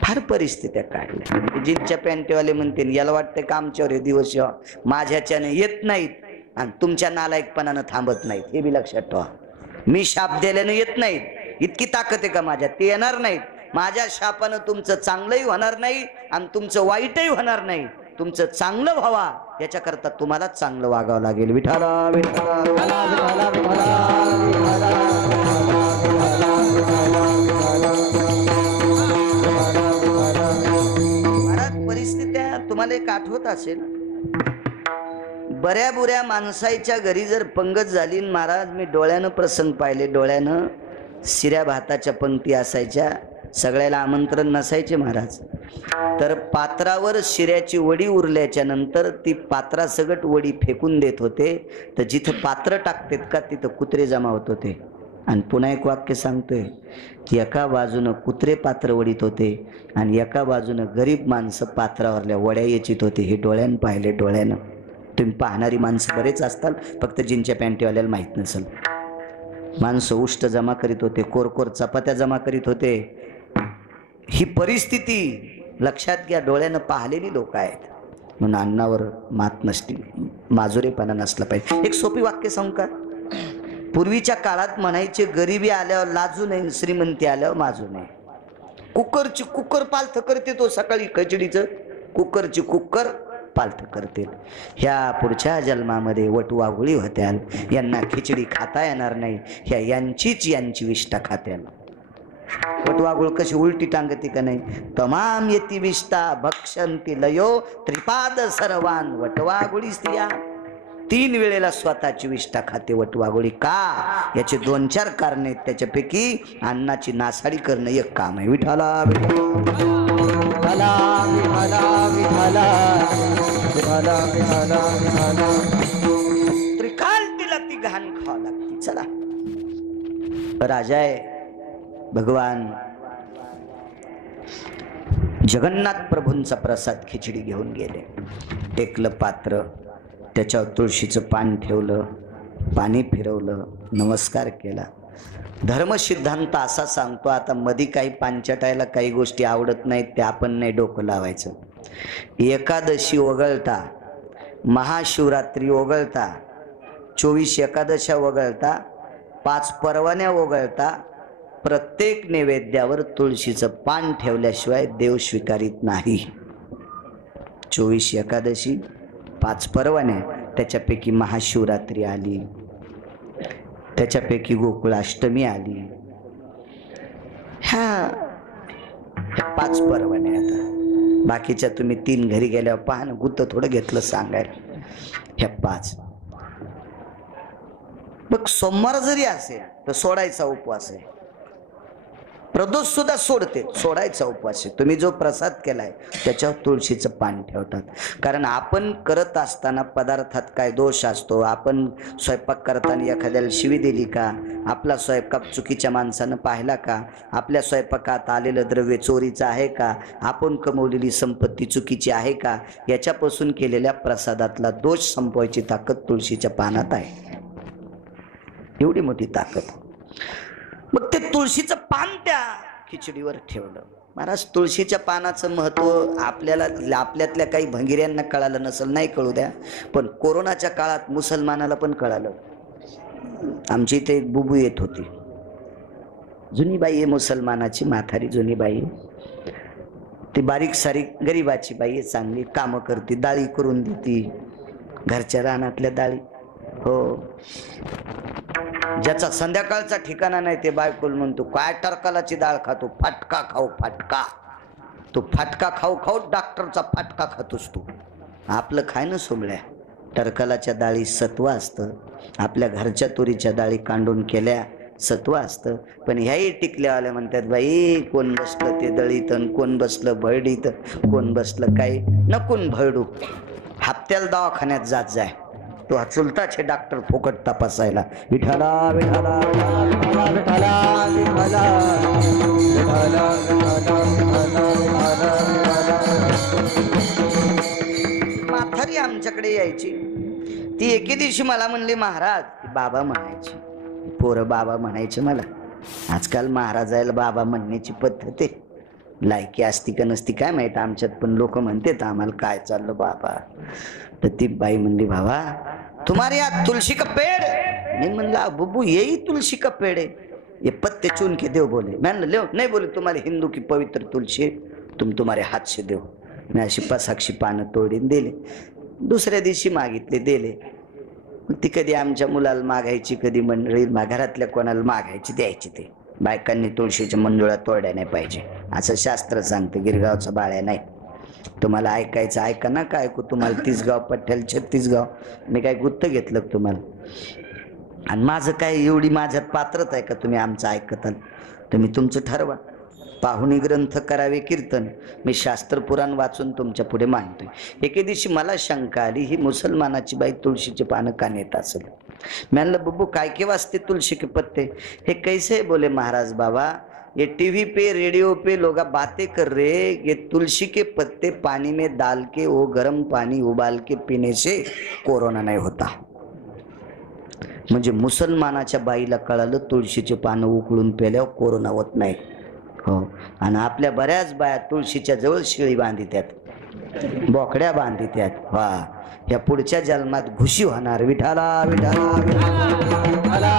फार परिस्थित्या काढल्या. जीनच्या पॅन्टीवाले म्हणते याला वाटतं का आमच्यावर हे दिवस माझ्याच्याने येत नाहीत, आणि तुमच्या नालायकपणानं थांबत नाहीत. हे बी लक्षात ठेवा. मी शाप दिल्यानं येत नाहीत, इतकी ताकद आहे का माझ्यात? ते येणार नाहीत. माझ्या शापानं तुमचं चांगलंही होणार नाही आणि तुमचं वाईटही होणार नाही. तुमचं चांगलं व्हावा याच्याकरता तुम्हाला चांगलं वागावं लागेल. विठाला विठाला विठाला विठाला. महाराज परिस्थित्या तुम्हाला एक आठवत असेल, बऱ्या बुऱ्या माणसाच्या घरी जर पंगत झाली, महाराज मी डोळ्यानं प्रसंग पाहिले. डोळ्यानं शिऱ्या भाताच्या पंक्ती असायच्या, सगळ्याला आमंत्रण नसायचे महाराज. तर पात्रावर शिऱ्याची वडी उरल्याच्या नंतर ती पात्रासगट वडी फेकून देत होते. तर जिथं पात्र टाकतात का तिथं कुत्रे जमा होत होते. आणि पुन्हा एक वाक्य सांगतोय की एका बाजूनं कुत्रे पात्र वडीत होते आणि एका बाजूनं गरीब माणसं पात्रावरल्या वड्या येचित होते. हे डोळ्यानं पाहिले, डोळ्यानं. तुम्ही पाहणारी माणसं बरेच असतात, फक्त जिनच्या पॅन्टीवाल्याला माहीत नसेल. माणसं उष्ट जमा करीत होते, कोरकोर चपात्या जमा करीत होते. ही परिस्थिती लक्षात घ्या, डोळ्यानं पाहिलेली लोक आहेत. म्हणून अन्नावर मात नसती, माजुरेपणा नसला पाहिजे. एक सोपी वाक्य सांगू का? पूर्वीच्या काळात म्हणायचे, गरिबी आल्यावर लाजू नये, श्रीमंती आल्यावर माजू नये. कुकर पालथ करते तो सकाळी खिचडीचं, कुकरची कुकर पालथ करतील. ह्या पुढच्या जन्मामध्ये वटवाघुळी होत्याल, यांना खिचडी खाता येणार नाही, ह्या यांची विष्ठा खात्याल. वटवाघुळ कशी उलटी टांगती का नाही? तमाम येती विष्ठा भक्षंती लयो त्रिपाद सर्वान. वटवाघुळी स्त्रिया 3 वेळेला स्वतःची विष्ठा खाते वटवाघुळी. का? याचे 2-4 कारणे आहेत. त्याच्यापैकी अन्नाची नासाडी करणं एक काम आहे. विठाला त्रिकाल तिला ती घाण खावा लागते. चला, राजा आहे भगवान जगन्नाथ प्रभूंचा प्रसाद खिचडी घेऊन गेले. टेकलं पात्र, त्याच्यावर तुळशीचं पान ठेवलं, पाणी फिरवलं, नमस्कार केला. धर्मसिद्धांत असा सांगतो, आता मधी काही पांचटायला काही गोष्टी आवडत नाहीत, त्या आपण नाही डोकं लावायचं. एकादशी वगळता, महाशिवरात्री वगळता, 24 एकादशा वगळता, 5 परवान्या वगळता, प्रत्येक नैवेद्यावर तुळशीचं पान ठेवल्याशिवाय देव स्वीकारित नाही. 24 एकादशी, 5 परवान्या, त्याच्यापैकी महाशिवरात्री आली, त्याच्यापैकी गोकुळाष्टमी आली. ह्या 5 परवान्या. आता बाकीच्या तुम्ही 3 घरी गेल्यावर पहा ना, गुत्त थोडं घेतलं सांगायला. ह्या 5. मग सोमवार जरी असेल तर सोडायचा उपवास आहे. प्रदोष सुद्धा सोडते, सोडायचा उपवास आहे. तुम्ही जो प्रसाद केलाय त्याच्यावर तुळशीचं पान ठेवतात. कारण आपण करत असताना पदार्थात काय दोष असतो? आपण स्वयंपाक करताना एखाद्याला शिवी दिली का? आपला स्वयंपाक चुकीच्या माणसानं पाहिला का? आपल्या स्वयंपाकात आलेलं द्रव्य चोरीचं आहे का? आपण कमवलेली संपत्ती चुकीची आहे का? याच्यापासून केलेल्या प्रसादातला दोष संपवायची ताकद तुळशीच्या पानात आहे. एवढी मोठी ताकद. मग ते तुळशीचं पान त्या खिचडीवर ठेवलं. महाराज, तुळशीच्या पानाचं महत्व आपल्यातल्या काही भंगिऱ्यांना कळालं नसेल, नाही कळू द्या, पण कोरोनाच्या काळात मुसलमानाला पण कळालं. आमची इथे एक बुबू येत होती, जुनी बाई आहे, मुसलमानाची म्हातारी जुनी बाई. ती बारीक सारीक गरीबाची बाई आहे, चांगली कामं करते, डाळी करून देती, घरच्या रानातल्या डाळी. हो, ज्याचा संध्याकाळचा ठिकाणा नाही ते बायकोल म्हणतो, काय टरकालाची डाळ खातो, फाटका खाऊ फाटका. तो फाटका खाऊ खाऊ डॉक्टरचा फाटका खातोस तू. आपलं खाय ना सोबळ्या. टरकालाच्या डाळी सत्व असतं, आपल्या घरच्या तुरीच्या डाळी कांडून केल्या सत्व असतं. पण ह्याही टिकल्यावाल्या म्हणतात, बाई कोण बसलं ते दळीत, कोण बसलं भरडीत, कोण बसलं काही नकून भरडू. हप्त्याला दवाखान्यात जात जाय, तो हा चुलताचे डॉक्टर फुकट तपासायला. विठाला विठाला विठाला विठाला विठाला विठाला म्हातारी आमच्याकडे यायची. ती एके दिवशी मला म्हणली, महाराज, बाबा म्हणायची, पोरं बाबा म्हणायचे मला. आजकाल महाराजाला बाबा म्हणण्याची पद्धत आहे. लायकी असती का नसती काय माहित, आमच्यात पण लोक म्हणतात आम्हाला, काय चाललं बाबा. तर ती बाई म्हणली, बाबा तुम्हारे यहाँ तुलसी का पेड़? मैं म्हणला, बुबू यही तुलसी का पेड़ है, ये पत्ते चुन के दो. बोले मैं ले नहीं, बोले तुम्हारे हिंदू की पवित्र तुलसी, तुम तुम्हारे हाथ से दो. मी अशी 5-6 पानं तोडून दिले. दुसऱ्या दिवशी मागितले, दिले. ती कधी आमच्या मुलाला मागायची, कधी मंडळी घरातल्या कोणाला मागायची, द्यायची. ते बायकांनी तुळशीच्या मंजुळा तोडल्या नाही पाहिजे असं शास्त्र सांगतं. गिरगावचा बाळ्या नाही. तुम्हाला ऐकायचं ऐका ना, काय ऐकू तुम्हाला. 30 गाव पठ्ठ्याला 36 गाव. मी काय गुत्त घेतलं तुम्हाला? आणि माझं काय एवढी माझ्यात पात्रता आहे का तुम्ही आमचं ऐकताल? तुम्ही तुमचं ठरवा. पाहुणी ग्रंथ करावे कीर्तन, मी शास्त्र पुराण वाचून तुमच्या पुढे मांडतोय. एके दिवशी मला शंका आली, ही मुसलमानाची बाई तुळशीचे पानं का नेत असेल? मी म्हणलं, बब्बू काय के वास्ते तुलसी के पत्ते? हे कैसे? बोले महाराज बाबा, ये टीवी पे रेडियो पे लोग बातें कर रहे, ये तुलसी के पत्ते पानी में डाल के वो गर्म पानी उबाल के पीने से कोरोना नाही होता. म्हणजे मुसलमानाच्या बाईला कळालं तुळशीचे पानं उकळून पेल्यावर कोरोना होत नाही. हो, आणि आपल्या बऱ्याच बाया तुळशीच्या जवळ शिळी बांधित्यात, बोकड्या बांधित्यात. वा, या पुढच्या जन्मात घुशी होणार. विठाला विठाला विठाला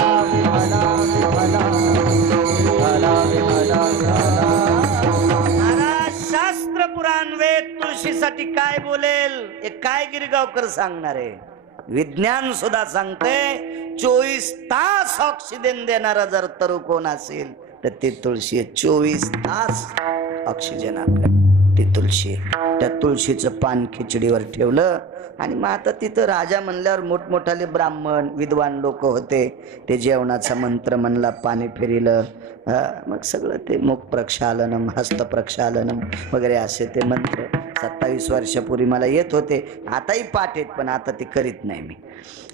शास्त्र पुराण वेद तुळशीसाठी काय बोलेल हे काय गिरगावकर सांगणार आहे. विज्ञान सुद्धा सांगते 24 तास ऑक्सिजन देणारा जर तरू कोण असेल तर ते तुळशी आहे. 24 तास ऑक्सिजन आपल्या ती तुळशी आहे. त्या तुळशीचं पान खिचडीवर ठेवलं आणि मग आता तिथं राजा म्हणल्यावर मोठमोठाले ब्राह्मण विद्वान लोक होते. ते जेवणाचा मंत्र म्हणला, पाणी फिरिलं, मग सगळं ते मुख प्रक्षालनम हस्त प्रक्षालनम वगैरे असे ते मंत्र 27 वर्षापूर्वी मला येत होते. आताही पाठ आहेत पण आता ते करीत नाही मी.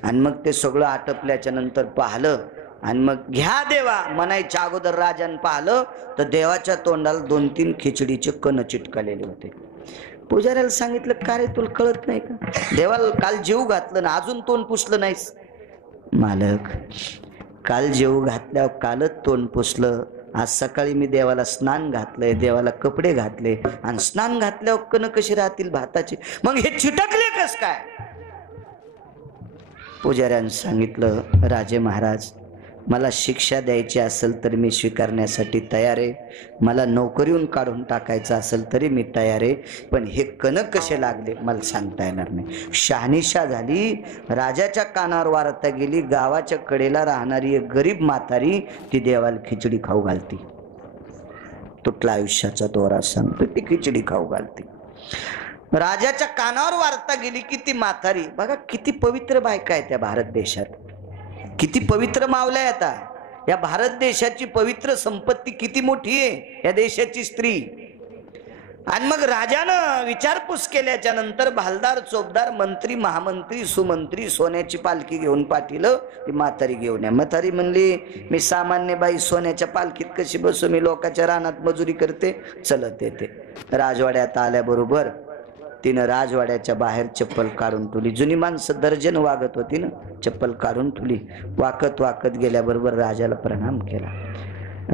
आणि मग ते सगळं आटपल्याच्या नंतर पाहिलं आणि मग घ्या देवा म्हणायच्या अगोदर राजानं पाहिलं तर देवाच्या तोंडाला 2-3 खिचडीचे कण चिटकलेले होते. पुजाऱ्याला सांगितलं, का रे तुला कळत नाही का? देवाला काल जेव घातलं ना अजून तोंड पुसलं नाहीस? मालक, काल जेव घातल्यावर कालच तोंड पुसलं. आज सकाळी मी देवाला स्नान घातलंय, देवाला कपडे घातले आणि स्नान घातल्यावर कण कशी राहतील भाताचे? मग हे चिटकले कस काय? पुजाऱ्यानं सांगितलं, राजे महाराज, मला शिक्षा द्यायची असेल तर मी स्वीकारण्यासाठी तयार आहे, मला नोकरीहून काढून टाकायचं असेल तरी मी तयार आहे, पण हे कणक कसे लागले मला सांगता येणार नाही. शहानिशा झाली, राजाच्या कानावर वारता गेली. गावाच्या कडेला राहणारी एक गरीब म्हातारी ती देवाला खिचडी खाऊ घालती. तुटला आयुष्याचा दोरा सांगतो, ती खिचडी खाऊ घालती. राजाच्या कानावर वारता गेली की ती म्हातारी, बघा किती पवित्र बायका आहे त्या भारत देशात, किती पवित्र मावल्या. आता या भारत देशाची पवित्र संपत्ती किती मोठी आहे या देशाची स्त्री. आणि मग राजानं विचारपूस केल्याच्या नंतर भालदार चोपदार मंत्री महामंत्री सुमंत्री सोन्याची पालखी घेऊन पाठीलं. ती म्हातारी घेऊन या. म्हातारी म्हणली, मी सामान्य बाई सोन्याच्या पालखीत कशी बसू? मी लोकांच्या रानात मजुरी करते, चलत येते. राजवाड्यात आल्याबरोबर तिनं राजवाड्याच्या बाहेर चप्पल काढून ठेवली. जुनी माणसं दर्जन वागत होती ना, चप्पल काढून ठेवली. वाकत वाकत गेल्याबरोबर राजाला प्रणाम केला.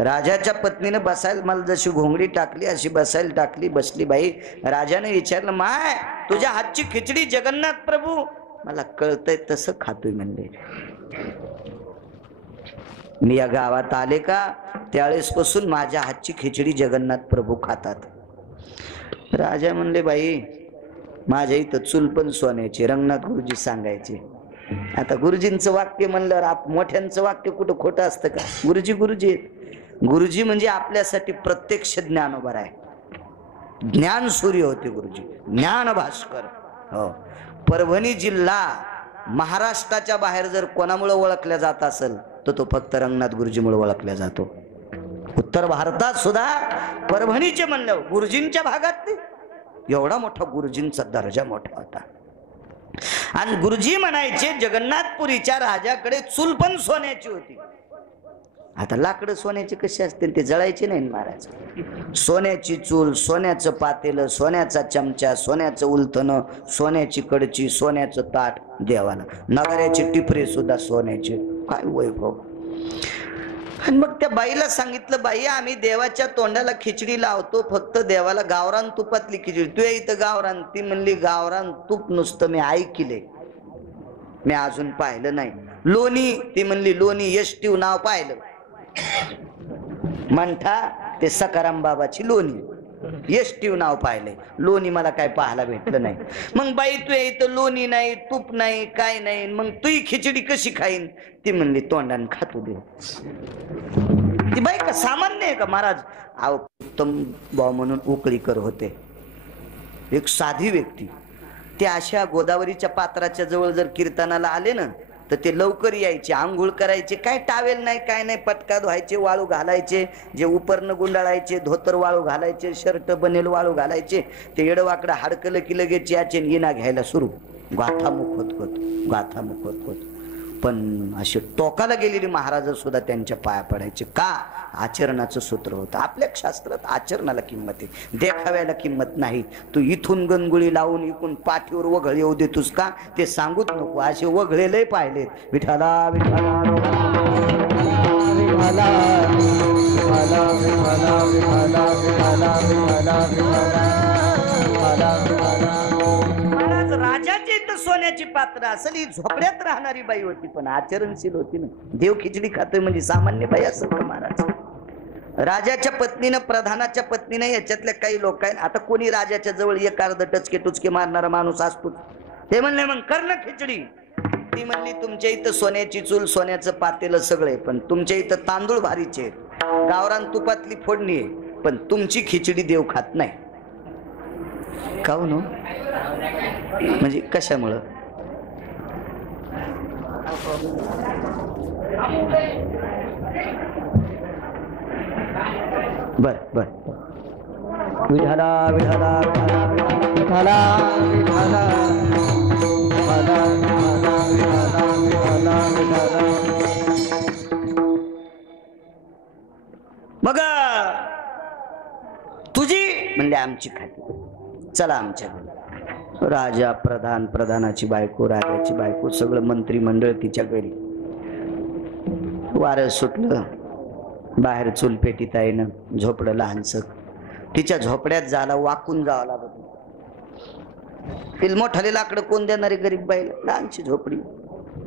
राजाच्या पत्नीनं बसायला मला जशी घोंगडी टाकली अशी बसायला टाकली. बसली बाई. राजाने विचारलं, माय तुझ्या हातची खिचडी जगन्नाथ प्रभू? मला कळतंय तसं खातोय म्हणले. मी या गावात आले का त्यावेळेसपासून माझ्या हातची खिचडी जगन्नाथ प्रभू खातात. राजा म्हणले, बाई माझ्या इथं चूल पण सोन्याची, रंगनाथ गुरुजी सांगायचे. आता गुरुजींचं वाक्य म्हणल्यावर मोठ्यांचं वाक्य कुठं खोटं असतं का? गुरुजी गुरुजी आहेत. गुरुजी म्हणजे आपल्यासाठी प्रत्यक्ष ज्ञानोबर आहे. ज्ञान सूर्य होते गुरुजी, ज्ञान भास्कर. हो, परभणी जिल्हा महाराष्ट्राच्या बाहेर जर कोणामुळे ओळखल्या जात असेल तर तो फक्त रंगनाथ गुरुजीमुळे ओळखला जातो. उत्तर भारतात सुद्धा परभणीचे म्हणलं गुरुजींच्या भागात एवढा मोठा गुरुजींचा दर्जा मोठा होता. आणि गुरुजी म्हणायचे जगन्नाथपुरीच्या राजाकडे चूल पण सोन्याची होती. आता लाकडं सोन्याची कशी असते ते जळायचे नाही महाराज. सोन्याची चूल, सोन्याचं पातेलं, सोन्याचा चमचा, सोन्याचं उलथणं, सोन्याची कडची, सोन्याचं ताट देवाला. नगाऱ्याची टिपरे सुद्धा सोन्याचे. काय वैभव. आणि मग त्या बाईला सांगितलं, बाई आम्ही देवाच्या तोंडाला खिचडी लावतो, फक्त देवाला गावरान तुपातली खिचडी. तू इथं गावरान? ती म्हणली, गावरान तूप नुसतं मी ऐकले, मी अजून पाहिलं नाही. लोणी? ती म्हणली, लोणी यष्टीव नाव पाहिलं. म्हणता ते सकाराम बाबाची लोणी, यष्टीव नाव पाहिलंय, लोणी मला काय पाहायला भेटलं नाही. मग बाई तू इथं लोणी नाही, तूप नाही, काय नाही, मग तू खिचडी कशी खाईन? ती म्हणली, तोंडाने खातो दे. ती बाई का सामान्य आहे का महाराज? अहो उत्तम भाऊ म्हणून उकळीकर होते, एक साधी व्यक्ती. ते अशा गोदावरीच्या पात्राच्या जवळ जर कीर्तनाला आले ना तर ते लवकर यायचे, आंघोळ करायचे, काय टावेल नाही काय नाही, पटका धुवायचे, वाळू घालायचे, जे उपरनं गुंडाळायचे, धोतर वाळू घालायचे, शर्ट बनेल वाळू घालायचे. ते येडवाकडं हाडकलं की लगेच याचे इना घ्यायला सुरू. गाथामुख होत होत, गाथामुख होत होत. पण अशी टोकाला गेलेली महाराज सुद्धा त्यांच्या पाया पडायचे. का? आचरणाचं सूत्र होतं. आपल्या शास्त्रात आचरणाला किंमत आहे, देखाव्याला किंमत नाही. तू इथून गणगुळी लावून इकून पाठीवर वघळ येऊ देतोस का ते सांगूच नको. असे वघळे लय पाहिलेत. विठाला विठाला विठाला विठाला विठाला विठाला विठाला विठाला विठाला विठाला. महाराज राजाची तर सोन्याची पात्र असेल, ही झोपड्यात राहणारी बाई होती पण आचरणशील होती ना. देव खिचडी खातोय म्हणजे सामान्य बाई असेल का महाराज? राजाच्या पत्नीनं, प्रधानाच्या पत्नीनं, याच्यातल्या काही लोक आहेत. आता कोणी राजाच्या जवळ एक अर्ध टचके टुचके मारणारा माणूस असतो. ते म्हणले मग कर ना खिचडी. ती म्हणली तुमच्या इथं सोन्याची चूल, सोन्याचं पातेलं सगळे, पण तुमच्या इथं तांदूळ भारीचे, गावरान तुपातली फोडणी आहे, पण तुमची खिचडी देव खात नाही. काहून हो? म्हणजे कशामुळं? बर बर. विठाला विठाला विठाला विठाला विठाला विठाला विठाला विठाला. मग तुझी म्हणजे आमची खाती, चला आमच्या घरी. राजा, प्रधान, प्रधानाची बायको, राजाची बायको, सगळं मंत्रिमंडळ तिच्या घरी. वारं सुटलं, बाहेर चुलपेटीत आहे ना झोपडं लहानसं. तिच्या झोपड्यात झाला वाकून जावं लागत. तिला मोठाले लाकडं कोण देणारे गरीब बाईला? लहानशी झोपडी.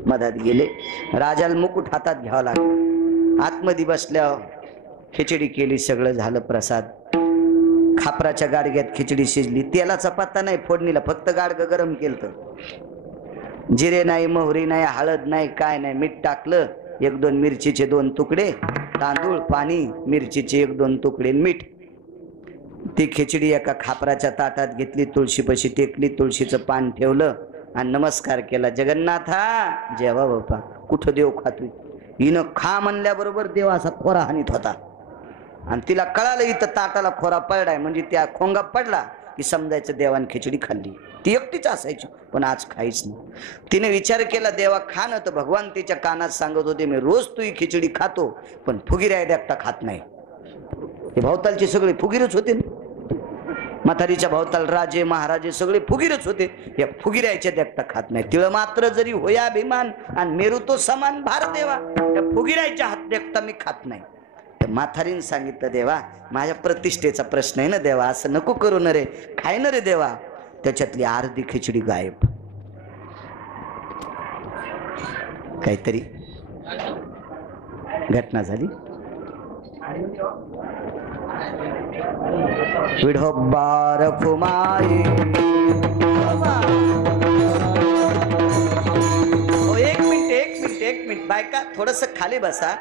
मधात गेले. राजाला मुकुट हातात घ्यावं लागलं. आतमध्ये बसल्या खिचडी केली, सगळं झालं. प्रसाद खापराच्या गाडग्यात खिचडी शिजली. तेलाचा पत्ता नाही फोडणीला, फक्त गाडगं गरम केलं. जिरे नाही, मोहरी नाही, हळद नाही, काय नाही. मीठ टाकलं, 1-2 मिरचीचे 2 तुकडे, तांदूळ, पाणी, मिरचीचे 1-2 तुकडे, मीठ. ती खिचडी एका खापराच्या ताटात घेतली, तुळशीपाशी टेकली, तुळशीचं पान ठेवलं आणि नमस्कार केला. जगन्नाथा जेवा बापा. कुठं देव खातोय? हिनं खा म्हणल्याबरोबर देव असा खोरा हानीत होता. आणि तिला कळालं इथं ताटाला खोरा पडलाय, म्हणजे त्या खोंगा पडला की समजायचं देवान खिचडी खाल्ली. ती एकटीच असायची, पण आज खाईच नाही. तिने विचार केला देवा खाणं, तर भगवान तिच्या कानात सांगत होते मी रोज तू ही खिचडी खातो, पण फुगिऱ्या एकटा खात नाही. हे भोवतालचे सगळे फुगीरच होते ना. म्हातारीच्या भोवताल राजे महाराजे सगळे फुगीरच होते. या फुगिऱ्याच्या देखता खात नाही. तिळ मात्र जरी होया अभिमान आणि मेरू तो समान भार देवा, त्या फुगिऱ्याच्या हात देखता मी खात नाही. म्हातारीने सांगितलं देवा माझ्या प्रतिष्ठेचा प्रश्न आहे ना देवा, असं नको करू न रे, खाय न रे देवा. त्याच्यातली अर्धी खिचडी गायब. काहीतरी घटना झाली. विढोबार फुमाई. एक मिनिट बायका थोडस खाली बसा.